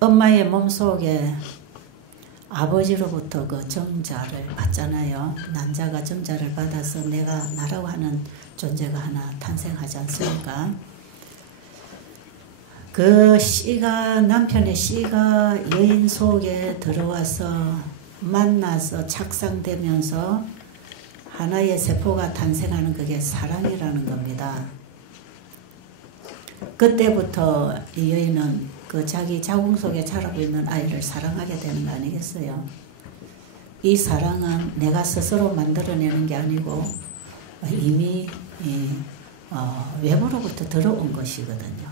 엄마의 몸속에 아버지로부터 그 정자를 받잖아요. 난자가 정자를 받아서 내가 나라고 하는 존재가 하나 탄생하지 않습니까? 그 씨가, 남편의 씨가 여인 속에 들어와서 만나서 착상되면서 하나의 세포가 탄생하는 그게 사랑이라는 겁니다. 그때부터 이 여인은 그 자기 자궁 속에 자라고 있는 아이를 사랑하게 되는 거 아니겠어요? 이 사랑은 내가 스스로 만들어내는 게 아니고 이미 외부로부터 들어온 것이거든요.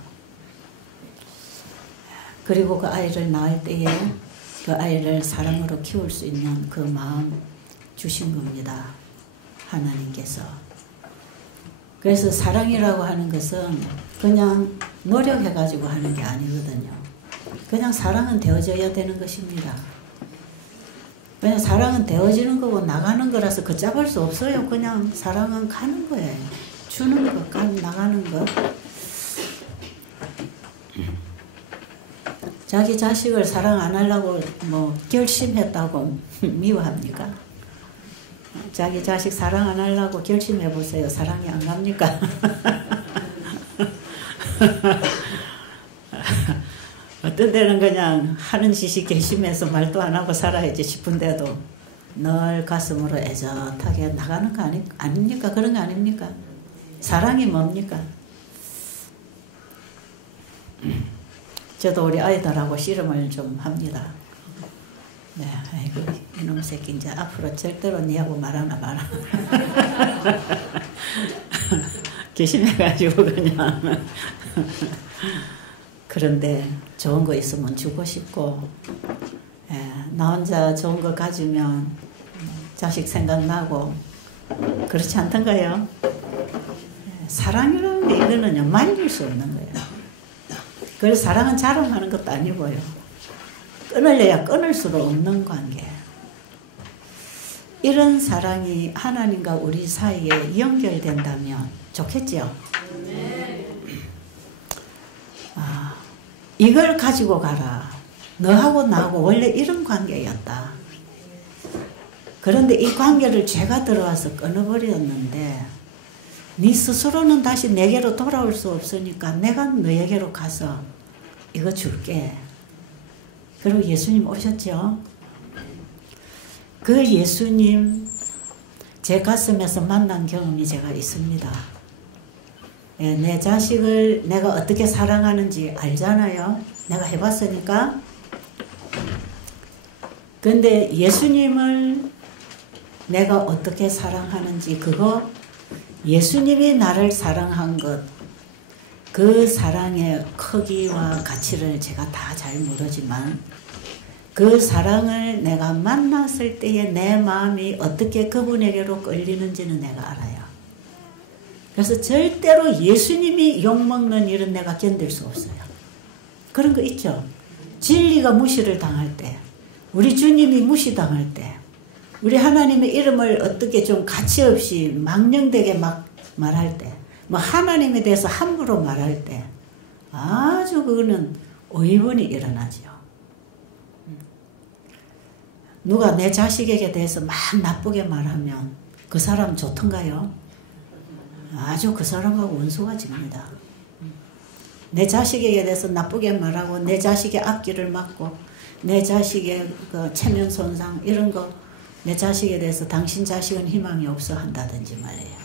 그리고 그 아이를 낳을 때에 그 아이를 사랑으로 키울 수 있는 그 마음 주신 겁니다. 하나님께서. 그래서 사랑이라고 하는 것은 그냥 노력해가지고 하는 게 아니거든요. 그냥 사랑은 되어져야 되는 것입니다. 그냥 사랑은 되어지는 거고 나가는 거라서 걷잡을 수 없어요. 그냥 사랑은 가는 거예요. 주는 거, 나가는 거. 자기 자식을 사랑 안 하려고 뭐 결심했다고 미워합니까? 자기 자식 사랑 안 하려고 결심해 보세요. 사랑이 안 갑니까? 어떤 때는 그냥 하는 짓이 결심해서 말도 안 하고 살아야지 싶은데도 늘 가슴으로 애젓하게 나가는 거 아닙니까? 그런 거 아닙니까? 사랑이 뭡니까? 저도 우리 아이들하고 씨름을 좀 합니다. 네, 아이고, 이놈 새끼 이제 앞으로 절대로 니하고 말하나 봐라. 결심해가지고 그냥. 그런데 좋은 거 있으면 주고 싶고, 나 혼자 좋은 거 가지면 자식 생각나고, 그렇지 않던가요? 사랑이라는 게 이거는요, 말릴 수 없는 거예요. 그래서 사랑은 자랑하는 것도 아니고요. 끊으려야 끊을 수가 없는 관계. 이런 사랑이 하나님과 우리 사이에 연결된다면 좋겠죠? 이걸 가지고 가라. 너하고 나하고 원래 이런 관계였다. 그런데 이 관계를 죄가 들어와서 끊어버렸는데 네 스스로는 다시 내게로 돌아올 수 없으니까 내가 너에게로 가서 이거 줄게. 그리고 예수님 오셨죠? 그 예수님 제 가슴에서 만난 경험이 제가 있습니다. 내 자식을 내가 어떻게 사랑하는지 알잖아요. 내가 해봤으니까. 근데 예수님을 내가 어떻게 사랑하는지 그거 예수님이 나를 사랑한 것, 그 사랑의 크기와 가치를 제가 다 잘 모르지만 그 사랑을 내가 만났을 때에 내 마음이 어떻게 그분에게로 끌리는지는 내가 알아요. 그래서 절대로 예수님이 욕먹는 일은 내가 견딜 수 없어요. 그런 거 있죠. 진리가 무시를 당할 때, 우리 주님이 무시당할 때, 우리 하나님의 이름을 어떻게 좀 가치 없이 망령되게 막 말할 때, 뭐 하나님에 대해서 함부로 말할 때 아주 그거는 의문이 일어나죠. 누가 내 자식에게 대해서 막 나쁘게 말하면 그 사람 좋던가요? 아주 그 사람하고 원수가 집니다. 내 자식에게 대해서 나쁘게 말하고 내 자식의 앞길을 막고 내 자식의 그 체면 손상 이런 거 내 자식에 대해서 당신 자식은 희망이 없어 한다든지 말이에요.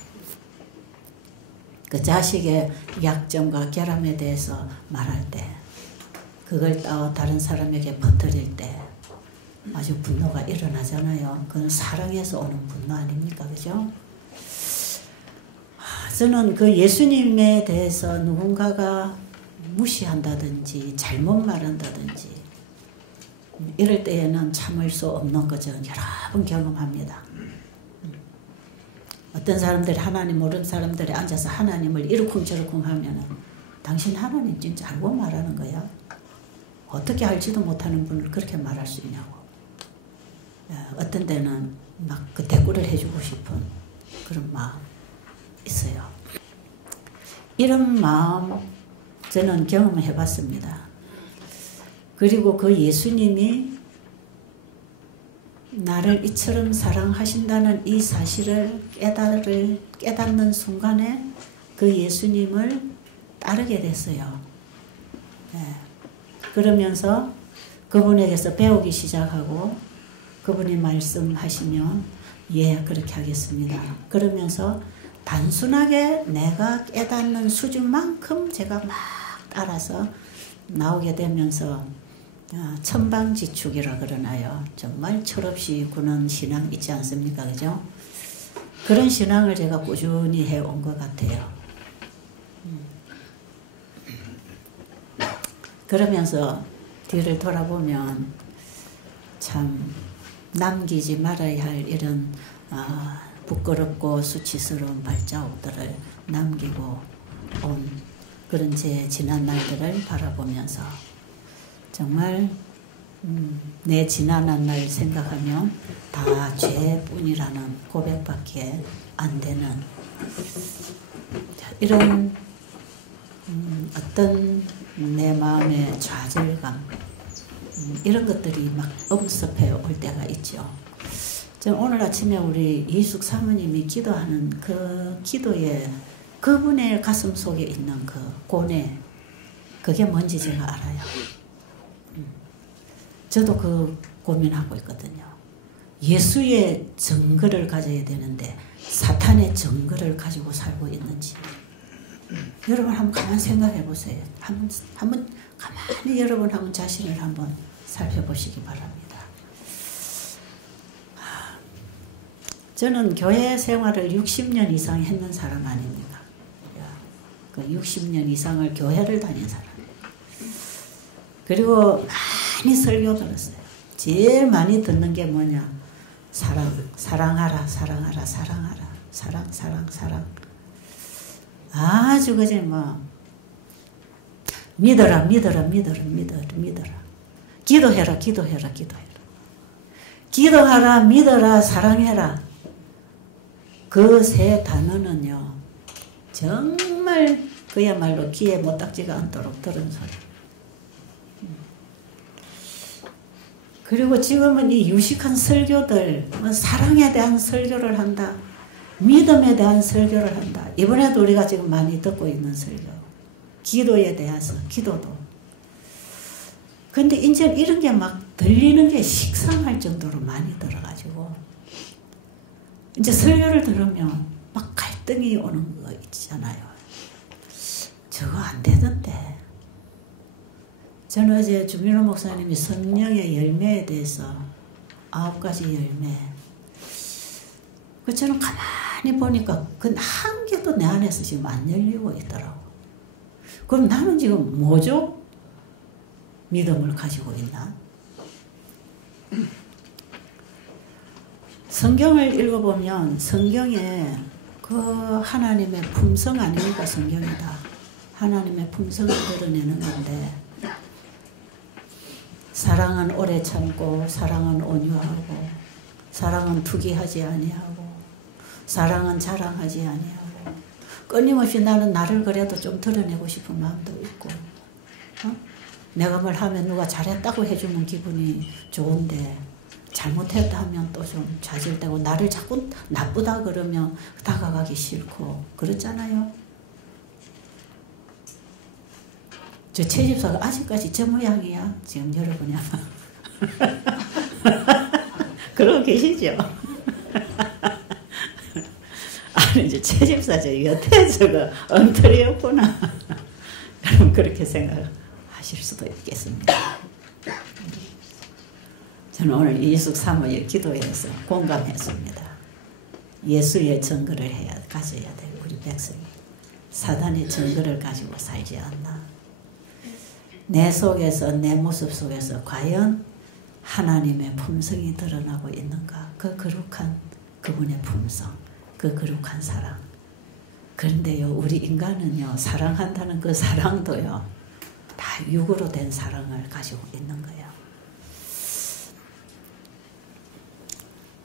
그 자식의 약점과 결함에 대해서 말할 때 그걸 따와 다른 사람에게 퍼뜨릴 때 아주 분노가 일어나잖아요. 그건 사랑에서 오는 분노 아닙니까? 그죠? 저는 그 예수님에 대해서 누군가가 무시한다든지 잘못 말한다든지 이럴 때에는 참을 수 없는 거 저는 여러 번 경험합니다. 어떤 사람들이 하나님 모르는 사람들이 앉아서 하나님을 이러쿵저러쿵 하면은 당신 하나님 진짜 알고 말하는 거야? 어떻게 알지도 못하는 분을 그렇게 말할 수 있냐고. 어떤 때는 막 그 대꾸를 해주고 싶은 그런 마음 있어요. 이런 마음 저는 경험을 해봤습니다. 그리고 그 예수님이 나를 이처럼 사랑하신다는 이 사실을 깨닫는 순간에 그 예수님을 따르게 됐어요. 네. 그러면서 그분에게서 배우기 시작하고 그분이 말씀하시면 예, 그렇게 하겠습니다. 그러면서 단순하게 내가 깨닫는 수준만큼 제가 막 따라서 나오게 되면서 천방지축이라 그러나요. 정말 철없이 구는 신앙 있지 않습니까? 그죠? 그런 신앙을 제가 꾸준히 해온 것 같아요. 그러면서 뒤를 돌아보면 참 남기지 말아야 할 이런 부끄럽고 수치스러운 발자국들을 남기고 온 그런 제 지난 날들을 바라보면서 정말 내 지난 날 생각하면 다 죄뿐이라는 고백밖에 안 되는 이런 어떤 내 마음의 좌절감 이런 것들이 막 엄습해 올 때가 있죠. 오늘 아침에 우리 이숙 사모님이 기도하는 그 기도에 그분의 가슴 속에 있는 그 고뇌 그게 뭔지 제가 알아요. 저도 그 고민하고 있거든요. 예수의 증거를 가져야 되는데 사탄의 증거를 가지고 살고 있는지 여러분 한번 가만 생각해 보세요. 한번 가만히 여러분 한번 자신을 한번 살펴보시기 바랍니다. 저는 교회 생활을 60년 이상 했는 사람 아닙니까? 그 60년 이상을 교회를 다닌 사람. 그리고 많이 설교 들었어요. 제일 많이 듣는 게 뭐냐? 사랑하라, 사랑하라, 사랑하라. 사랑. 아주 그제 뭐 믿어라. 기도해라. 기도하라, 믿어라, 사랑해라. 그 세 단어는요. 정말 그야말로 귀에 못닥지가 않도록 들은 소리. 그리고 지금은 이 유식한 설교들, 사랑에 대한 설교를 한다. 믿음에 대한 설교를 한다. 이번에도 우리가 지금 많이 듣고 있는 설교. 기도에 대해서, 기도도. 근데 이제 이런 게 막 들리는 게 식상할 정도로 많이 들어가지고, 이제 설교를 들으면 막 갈등이 오는 거 있잖아요. 저거 안 되던데. 저는 어제 주민호 목사님이 성령의 열매에 대해서 9가지 열매. 저는 가만히 보니까 그 한 개도 내 안에서 지금 안 열리고 있더라고. 그럼 나는 지금 뭐죠? 믿음을 가지고 있나? 성경을 읽어보면 성경에 그 하나님의 품성 아닙니까? 성경이다. 하나님의 품성을 드러내는 건데 사랑은 오래 참고 사랑은 온유하고 사랑은 투기하지 아니하고 사랑은 자랑하지 아니하고 끊임없이 나는 나를 그래도 좀 드러내고 싶은 마음도 있고 내가 뭘 하면 누가 잘했다고 해주면 기분이 좋은데 잘못했다 하면 또 좀 좌절되고 나를 자꾸 나쁘다 그러면 다가가기 싫고 그렇잖아요. 저 채집사가 아직까지 저 모양이야. 지금 여러분이 아마 그러고 계시죠? 아니 이제 채집사 저 여태 저거 엉터리였구나. 그럼 그렇게 생각하실 수도 있겠습니다. 저는 오늘 이숙 사모의 기도에서 공감했습니다. 예수의 증거를 가져야 될 우리 백성이 사단의 증거를 가지고 살지 않나. 내 속에서 내 모습 속에서 과연 하나님의 품성이 드러나고 있는가. 그 거룩한 그분의 품성, 그 거룩한 사랑. 그런데요 우리 인간은요 사랑한다는 그 사랑도요 다 육으로 된 사랑을 가지고 있는 거예요.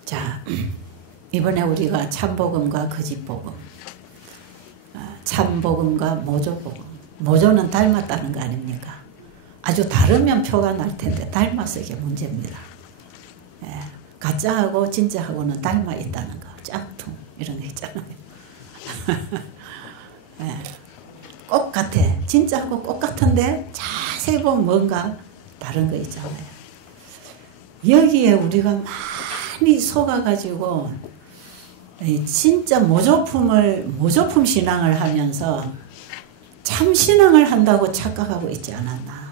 자, 이번에 우리가 참복음과 거짓복음, 참복음과 모조복음. 모조는 닮았다는 거 아닙니까? 아주 다르면 표가 날 텐데 닮아서 이게 문제입니다. 예, 가짜하고 진짜하고는 닮아 있다는 거. 짝퉁 이런 거 있잖아요. 예, 꼭 같아. 진짜하고 꼭 같은데 자세히 보면 뭔가 다른 거 있잖아요. 여기에 우리가 많이 속아가지고 진짜 모조품 신앙을 하면서 참 신앙을 한다고 착각하고 있지 않았나.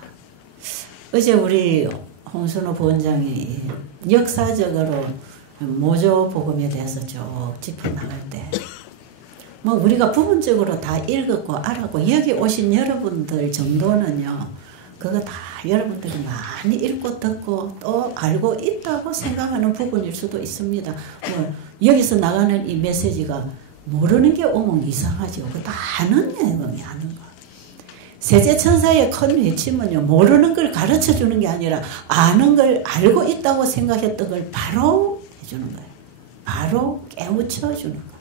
어제 우리 홍순호 부원장이 역사적으로 모조복음에 대해서 쭉 짚어나갈 때 뭐 우리가 부분적으로 다 읽었고 알았고 여기 오신 여러분들 정도는요 그거 다 여러분들이 많이 읽고 듣고 또 알고 있다고 생각하는 부분일 수도 있습니다. 뭐 여기서 나가는 이 메시지가 모르는 게 오면 이상하죠. 그거 다 아는 내용이 아는 거. 세제천사의 큰 외침은요 모르는 걸 가르쳐 주는 게 아니라 아는 걸 알고 있다고 생각했던 걸 바로 해주는 거예요. 바로 깨우쳐 주는 거예요.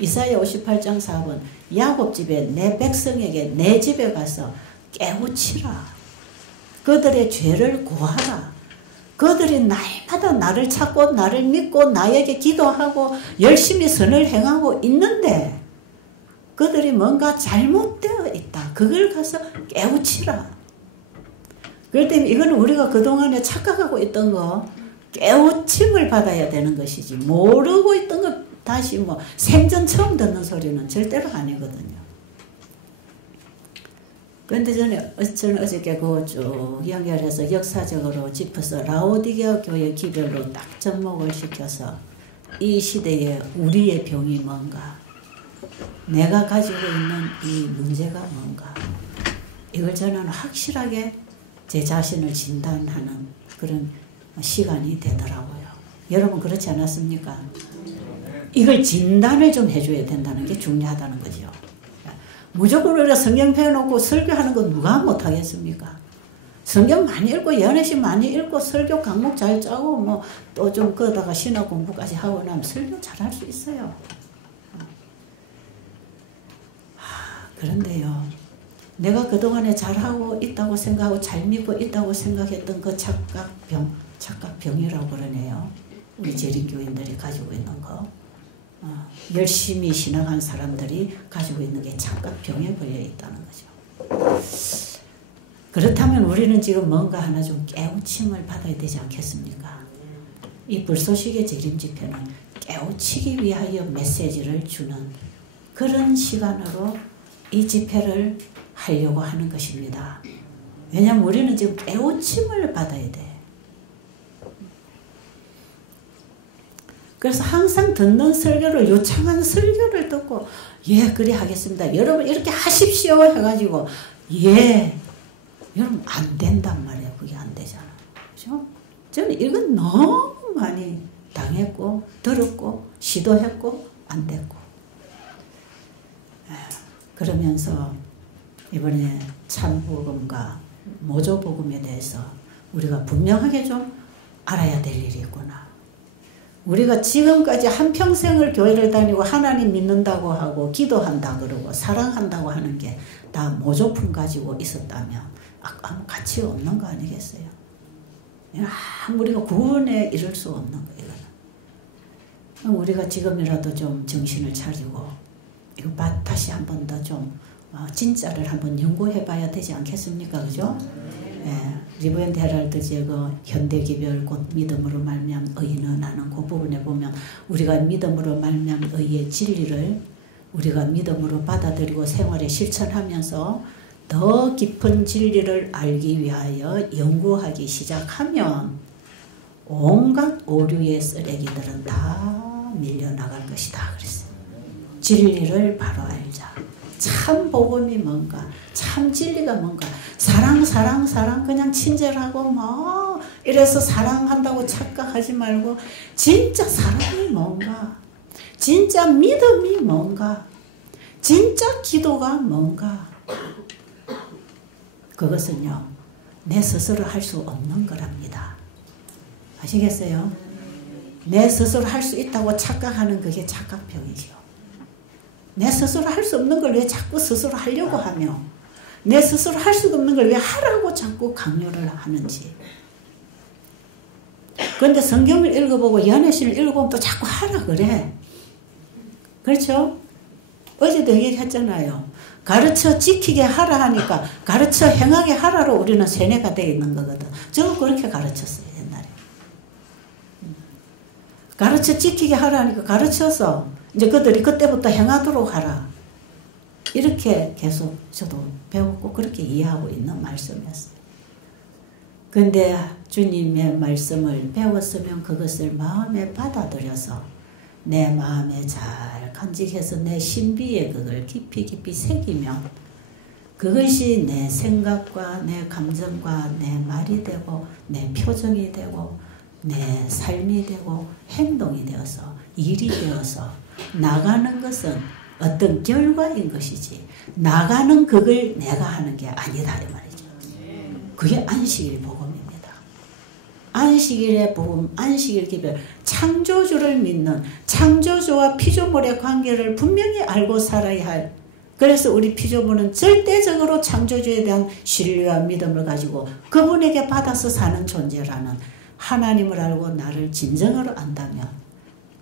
이사야 58장 4번 야곱 집에 내 백성에게 내 집에 가서 깨우치라. 그들의 죄를 고하라. 그들이 날마다 나를 찾고 나를 믿고 나에게 기도하고 열심히 선을 행하고 있는데 그들이 뭔가 잘못되어 있다. 그걸 가서 깨우치라. 그럴 때 이거는 우리가 그동안에 착각하고 있던 거 깨우침을 받아야 되는 것이지 모르고 있던 거 다시 뭐 생전 처음 듣는 소리는 절대로 아니거든요. 그런데 저는 어저께 그거 쭉 연결해서 역사적으로 짚어서 라오디게아 교회 기별로 딱 접목을 시켜서 이 시대에 우리의 병이 뭔가 내가 가지고 있는 이 문제가 뭔가 이걸 저는 확실하게 제 자신을 진단하는 그런 시간이 되더라고요. 여러분 그렇지 않았습니까? 이걸 진단을 좀 해줘야 된다는 게 중요하다는 거죠. 무조건 우리가 성경 펴놓고 설교하는 건 누가 못하겠습니까? 성경 많이 읽고 연애식 많이 읽고 설교 강목 잘 짜고 뭐 또 좀 거다가 신학 공부까지 하고 나면 설교 잘할 수 있어요. 그런데요. 내가 그동안에 잘하고 있다고 생각하고 잘 믿고 있다고 생각했던 그 착각병이라고 그러네요. 우리 재림교인들이 가지고 있는 거. 열심히 신앙한 사람들이 가지고 있는 게 착각병에 걸려 있다는 거죠. 그렇다면 우리는 지금 뭔가 하나 좀 깨우침을 받아야 되지 않겠습니까? 이 불소식의 재림 집회는 깨우치기 위하여 메시지를 주는 그런 시간으로 이 집회를 하려고 하는 것입니다. 왜냐하면 우리는 지금 깨우침을 받아야 돼. 그래서 항상 듣는 설교를 요청하는 설교를 듣고 예 그래 하겠습니다. 여러분 이렇게 하십시오 해가지고 예 여러분 안 된단 말이에요. 그게 안 되잖아. 그죠? 저는 이건 너무 많이 당했고 들었고 시도했고 안 됐고 그러면서 이번에 참복음과 모조복음에 대해서 우리가 분명하게 좀 알아야 될 일이 있구나. 우리가 지금까지 한평생을 교회를 다니고 하나님 믿는다고 하고 기도한다 그러고 사랑한다고 하는 게 다 모조품 가지고 있었다면 아무 가치 없는 거 아니겠어요? 우리가 구원에 이를 수 없는 거예요. 우리가 지금이라도 좀 정신을 차리고 이거 다시 한 번 더 좀 진짜를 한번 연구해 봐야 되지 않겠습니까? 그죠? 예, 리브엔드 헤럴드의 그 현대기별 곧 믿음으로 말미암 의는 하는 그 부분에 보면 우리가 믿음으로 말미암 의의 진리를 우리가 믿음으로 받아들이고 생활에 실천하면서 더 깊은 진리를 알기 위하여 연구하기 시작하면 온갖 오류의 쓰레기들은 다 밀려나갈 것이다 그랬어요. 진리를 바로 알자. 참 복음이 뭔가 참 진리가 뭔가 사랑 그냥 친절하고 뭐 이래서 사랑한다고 착각하지 말고 진짜 사랑이 뭔가 진짜 믿음이 뭔가 진짜 기도가 뭔가 그것은요 내 스스로 할 수 없는 거랍니다. 아시겠어요? 내 스스로 할 수 있다고 착각하는 그게 착각병이죠. 내 스스로 할 수 없는 걸 왜 자꾸 스스로 하려고 하며 내 스스로 할 수도 없는 걸 왜 하라고 자꾸 강요를 하는지. 그런데 성경을 읽어보고 연애신을 읽어보면 또 자꾸 하라 그래. 그렇죠? 어제도 얘기했잖아요. 가르쳐 지키게 하라 하니까 가르쳐 행하게 하라로 우리는 세뇌가 되어 있는 거거든. 저도 그렇게 가르쳤어요, 옛날에. 가르쳐 지키게 하라 하니까 가르쳐서 이제 그들이 그때부터 행하도록 하라. 이렇게 계속 저도 배웠고 그렇게 이해하고 있는 말씀이었어요. 근데 주님의 말씀을 배웠으면 그것을 마음에 받아들여서 내 마음에 잘 간직해서 내 신비에 그걸 깊이 깊이 새기면 그것이 내 생각과 내 감정과 내 말이 되고 내 표정이 되고 내 삶이 되고 행동이 되어서 일이 되어서 나가는 것은 어떤 결과인 것이지 나가는 그걸 내가 하는 게 아니다 이 말이죠. 그게 안식일 복음입니다. 안식일의 복음, 안식일 기별, 창조주를 믿는 창조주와 피조물의 관계를 분명히 알고 살아야 할. 그래서 우리 피조물은 절대적으로 창조주에 대한 신뢰와 믿음을 가지고 그분에게 받아서 사는 존재라는 하나님을 알고 나를 진정으로 안다면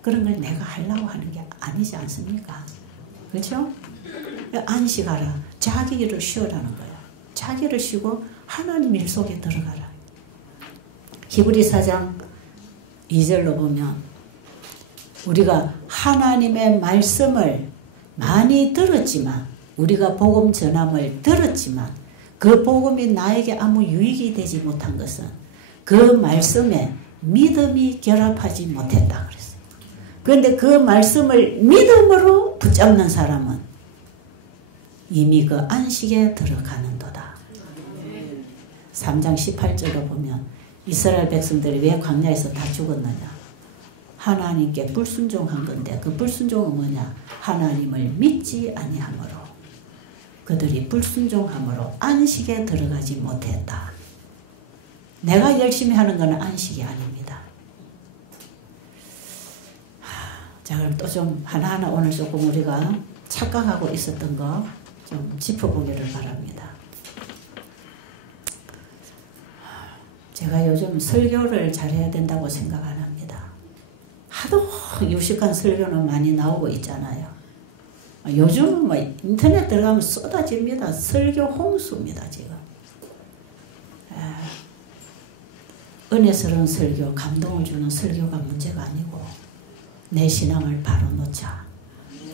그런 걸 내가 하려고 하는 게 아니지 않습니까? 그렇죠? 안식하라. 자기 일을 쉬어라는 거야. 자기를 쉬고 하나님 일 속에 들어가라. 히브리 4장 2절로 보면 우리가 하나님의 말씀을 많이 들었지만 우리가 복음 전함을 들었지만 그 복음이 나에게 아무 유익이 되지 못한 것은 그 말씀에 믿음이 결합하지 못했다 그랬어요. 그런데 그 말씀을 믿음으로 붙잡는 사람은 이미 그 안식에 들어가는도다. 3장 18절로 보면 이스라엘 백성들이 왜 광야에서 다 죽었느냐. 하나님께 불순종한 건데 그 불순종은 뭐냐. 하나님을 믿지 아니하므로 그들이 불순종함으로 안식에 들어가지 못했다. 내가 열심히 하는 것은 안식이 아닙니다. 자, 그럼 또 좀 하나하나 오늘 조금 우리가 착각하고 있었던 거 좀 짚어보기를 바랍니다. 제가 요즘 설교를 잘해야 된다고 생각 안 합니다. 하도 유식한 설교는 많이 나오고 있잖아요. 요즘은 뭐 인터넷 들어가면 쏟아집니다. 설교 홍수입니다, 지금. 은혜스러운 설교, 감동을 주는 설교가 문제가 아니고 내 신앙을 바로 놓자.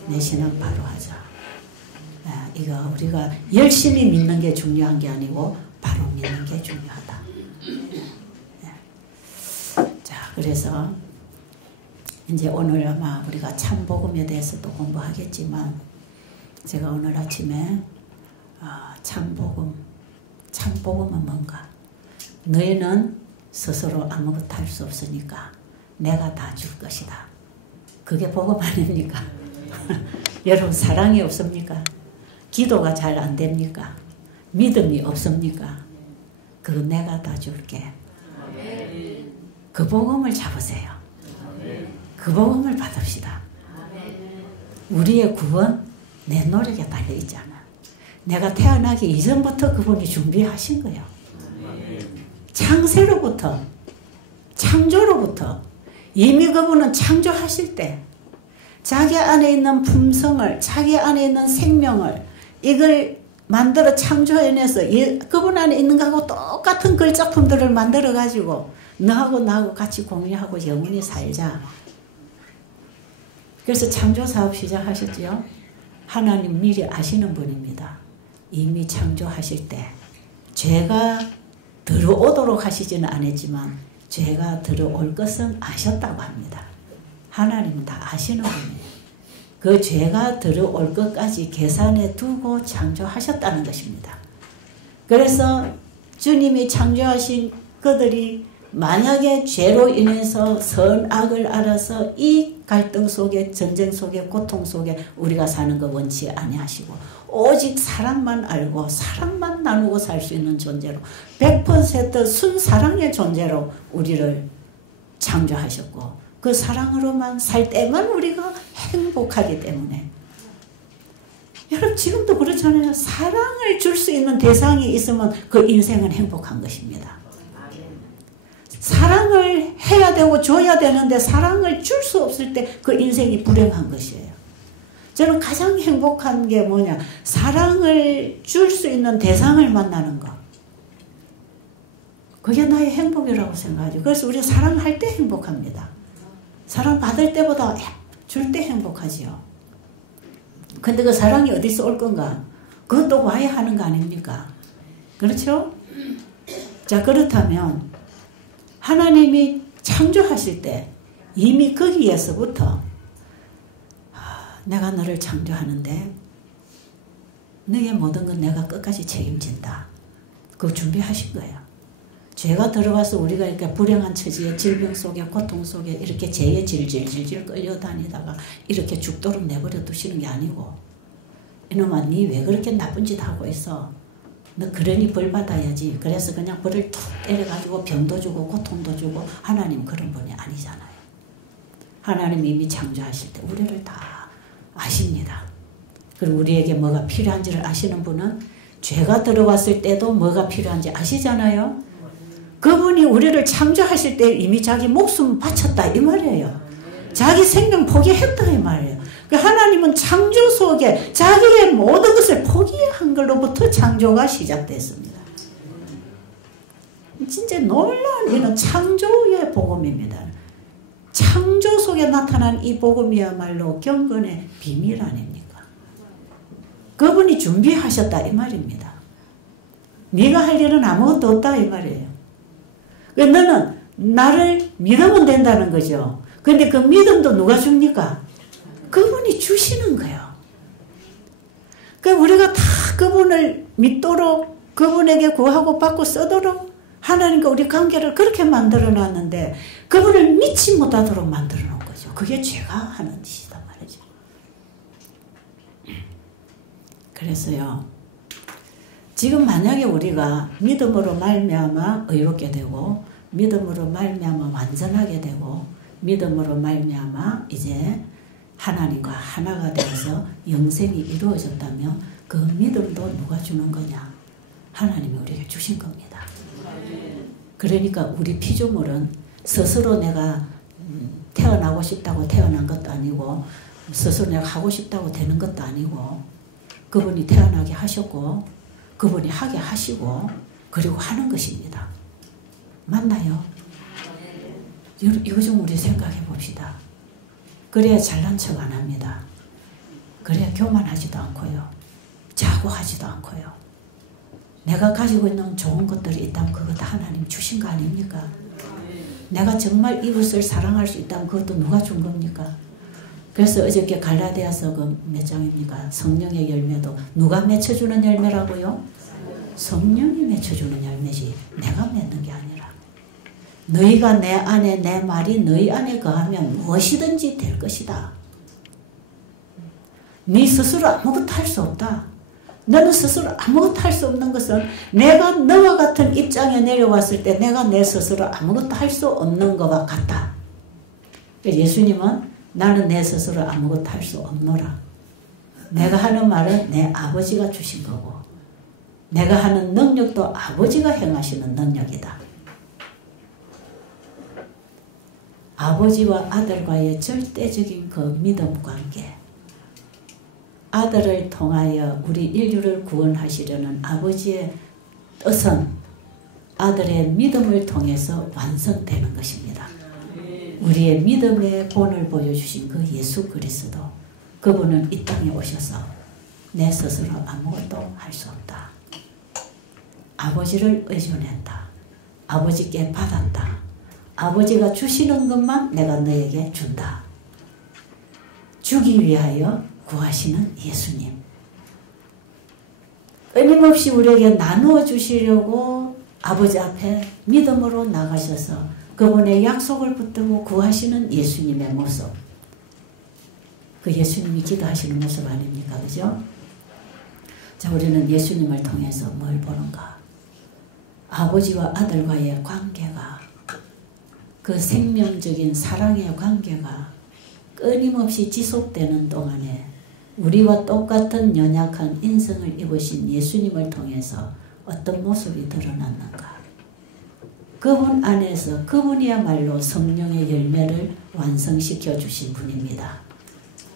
내 신앙 바로 하자. 이거 우리가 열심히 믿는 게 중요한 게 아니고 바로 믿는 게 중요하다. 자, 그래서 이제 오늘 아마 우리가 참복음에 대해서도 공부하겠지만 제가 오늘 아침에 참복음은 뭔가? 너희는 스스로 아무것도 할 수 없으니까 내가 다 줄 것이다. 그게 복음 아닙니까? 여러분 사랑이 없습니까? 기도가 잘 안 됩니까? 믿음이 없습니까? 그거 내가 다 줄게. 그 복음을 잡으세요. 그 복음을 받읍시다. 우리의 구원 내 노력에 달려 있잖아. 내가 태어나기 이전부터 그분이 준비하신 거예요. 창세로부터 창조로부터 이미 그분은 창조하실 때 자기 안에 있는 품성을 자기 안에 있는 생명을 이걸 만들어 창조해내서 그분 안에 있는 거하고 똑같은 글작품들을 만들어 가지고 너하고 나하고 같이 공유하고 영원히 살자. 그래서 창조사업 시작하셨죠. 하나님 미리 아시는 분입니다. 이미 창조하실 때 죄가 들어오도록 하시지는 않았지만 죄가 들어올 것은 아셨다고 합니다. 하나님은 다 아시는 분이에요. 그 죄가 들어올 것까지 계산해 두고 창조하셨다는 것입니다. 그래서 주님이 창조하신 그들이 만약에 죄로 인해서 선악을 알아서 이 갈등 속에 전쟁 속에 고통 속에 우리가 사는 거 원치 아니하시고 오직 사랑만 알고 사랑만 나누고 살 수 있는 존재로 100% 순사랑의 존재로 우리를 창조하셨고 그 사랑으로만 살 때만 우리가 행복하기 때문에 여러분 지금도 그렇잖아요. 사랑을 줄 수 있는 대상이 있으면 그 인생은 행복한 것입니다. 사랑을 해야 되고 줘야 되는데 사랑을 줄 수 없을 때 그 인생이 불행한 것이에요. 저는 가장 행복한 게 뭐냐, 사랑을 줄 수 있는 대상을 만나는 것. 그게 나의 행복이라고 생각하죠. 그래서 우리가 사랑할 때 행복합니다. 사랑 받을 때보다 줄 때 행복하지요. 근데 그 사랑이 어디서 올 건가? 그것도 와야 하는 거 아닙니까? 그렇죠? 자, 그렇다면 하나님이 창조하실 때 이미 거기에서부터 내가 너를 창조하는데 너의 모든 건 내가 끝까지 책임진다. 그거 준비하신 거예요. 죄가 들어와서 우리가 이렇게 불행한 처지에 질병 속에 고통 속에 이렇게 죄에 질질질질 끌려다니다가 이렇게 죽도록 내버려 두시는 게 아니고, 이놈아 니 왜 그렇게 나쁜 짓 하고 있어? 너 그러니 벌 받아야지. 그래서 그냥 벌을 툭 때려가지고 병도 주고 고통도 주고. 하나님 그런 분이 아니잖아요. 하나님 이미 창조하실 때 우리를 다 아십니다. 그리고 우리에게 뭐가 필요한지를 아시는 분은 죄가 들어왔을 때도 뭐가 필요한지 아시잖아요. 그분이 우리를 창조하실 때 이미 자기 목숨 바쳤다 이 말이에요. 자기 생명 포기했다 이 말이에요. 하나님은 창조 속에 자기의 모든 것을 포기한 걸로부터 창조가 시작됐습니다. 진짜 놀라운 이런 창조의 복음입니다. 창조 속에 나타난 이 복음이야말로 경건의 비밀 아닙니까? 그분이 준비하셨다 이 말입니다. 네가 할 일은 아무것도 없다 이 말이에요. 너는 나를 믿으면 된다는 거죠. 근데 그 믿음도 누가 줍니까? 그분이 주시는 거예요. 그러니까 우리가 다 그분을 믿도록, 그분에게 구하고 받고 쓰도록 하나님과 우리 관계를 그렇게 만들어 놨는데 그분을 믿지 못하도록 만들어 놓은 거죠. 그게 죄가 하는 짓이다 말이죠. 그래서요, 지금 만약에 우리가 믿음으로 말미암아 의롭게 되고, 믿음으로 말미암아 완전하게 되고, 믿음으로 말미암아 이제 하나님과 하나가 되어서 영생이 이루어졌다면 그 믿음도 누가 주는 거냐? 하나님이 우리에게 주신 겁니다. 그러니까 우리 피조물은 스스로 내가 태어나고 싶다고 태어난 것도 아니고, 스스로 내가 하고 싶다고 되는 것도 아니고, 그분이 태어나게 하셨고 그분이 하게 하시고 그리고 하는 것입니다. 맞나요? 이거 좀 우리 생각해 봅시다. 그래야 잘난 척 안 합니다. 그래야 교만하지도 않고요. 자고하지도 않고요. 내가 가지고 있는 좋은 것들이 있다면 그거 다 하나님 주신 거 아닙니까? 내가 정말 이웃을 사랑할 수 있다면 그것도 누가 준 겁니까? 그래서 어저께 갈라디아서 그 몇 장입니까? 성령의 열매도 누가 맺혀주는 열매라고요? 성령이 맺혀주는 열매지 내가 맺는 게 아니라. 너희가 내 안에, 내 말이 너희 안에 거하면 무엇이든지 될 것이다. 네 스스로 아무것도 할 수 없다. 너는 스스로 아무것도 할 수 없는 것은 내가 너와 같은 입장에 내려왔을 때 내가 내 스스로 아무것도 할 수 없는 것과 같다. 예수님은 나는 내 스스로 아무것도 할 수 없노라. 내가 하는 말은 내 아버지가 주신 거고, 내가 하는 능력도 아버지가 행하시는 능력이다. 아버지와 아들과의 절대적인 그 믿음 관계, 아들을 통하여 우리 인류를 구원하시려는 아버지의 뜻은 아들의 믿음을 통해서 완성되는 것입니다. 우리의 믿음의 본을 보여주신 그 예수 그리스도, 그분은 이 땅에 오셔서 내 스스로 아무것도 할 수 없다. 아버지를 의존했다. 아버지께 받았다. 아버지가 주시는 것만 내가 너에게 준다. 주기 위하여 구하시는 예수님. 끊임없이 우리에게 나누어 주시려고 아버지 앞에 믿음으로 나가셔서 그분의 약속을 붙들고 구하시는 예수님의 모습. 그 예수님이 기도하시는 모습 아닙니까? 그죠? 자, 우리는 예수님을 통해서 뭘 보는가? 아버지와 아들과의 관계가, 그 생명적인 사랑의 관계가 끊임없이 지속되는 동안에 우리와 똑같은 연약한 인성을 입으신 예수님을 통해서 어떤 모습이 드러났는가? 그분 안에서 그분이야말로 성령의 열매를 완성시켜 주신 분입니다.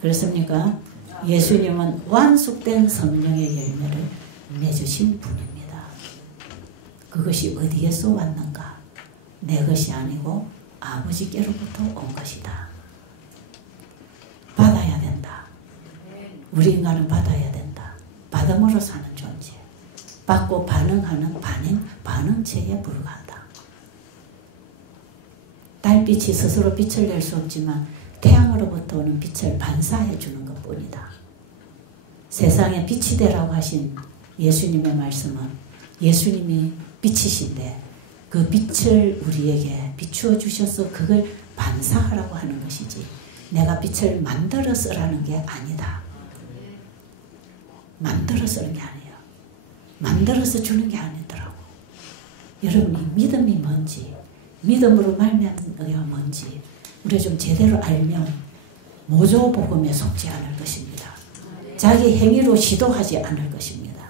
그렇습니까? 예수님은 완숙된 성령의 열매를 맺으신 분입니다. 그것이 어디에서 왔는가? 내 것이 아니고 아버지께로부터 온 것이다. 받아야 된다. 우리 인간은 받아야 된다. 받음으로 사는 존재. 받고 반응하는 반응체에 불과하다. 달빛이 스스로 빛을 낼 수 없지만 태양으로부터 오는 빛을 반사해 주는 것뿐이다. 세상에 빛이 되라고 하신 예수님의 말씀은 예수님이 빛이신데 그 빛을 우리에게 비추어 주셔서 그걸 반사하라고 하는 것이지 내가 빛을 만들어 쓰라는 게 아니다. 만들어 쓰는 게 아니에요. 만들어서 주는 게 아니더라고. 여러분이 믿음이 뭔지 믿음으로 말미암아가 뭔지 우리가 좀 제대로 알면 모조복음에 속지 않을 것입니다. 자기 행위로 시도하지 않을 것입니다.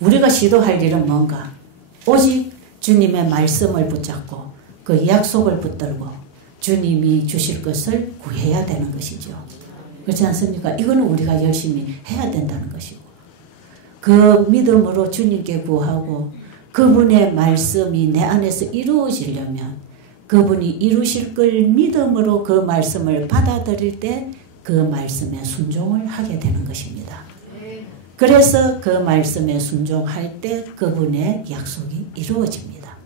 우리가 시도할 일은 뭔가? 오직 주님의 말씀을 붙잡고 그 약속을 붙들고 주님이 주실 것을 구해야 되는 것이죠. 그렇지 않습니까? 이거는 우리가 열심히 해야 된다는 것이고 그 믿음으로 주님께 구하고 그분의 말씀이 내 안에서 이루어지려면 그분이 이루실 걸 믿음으로 그 말씀을 받아들일 때 그 말씀에 순종을 하게 되는 것입니다. 그래서 그 말씀에 순종할 때 그분의 약속이 이루어집니다.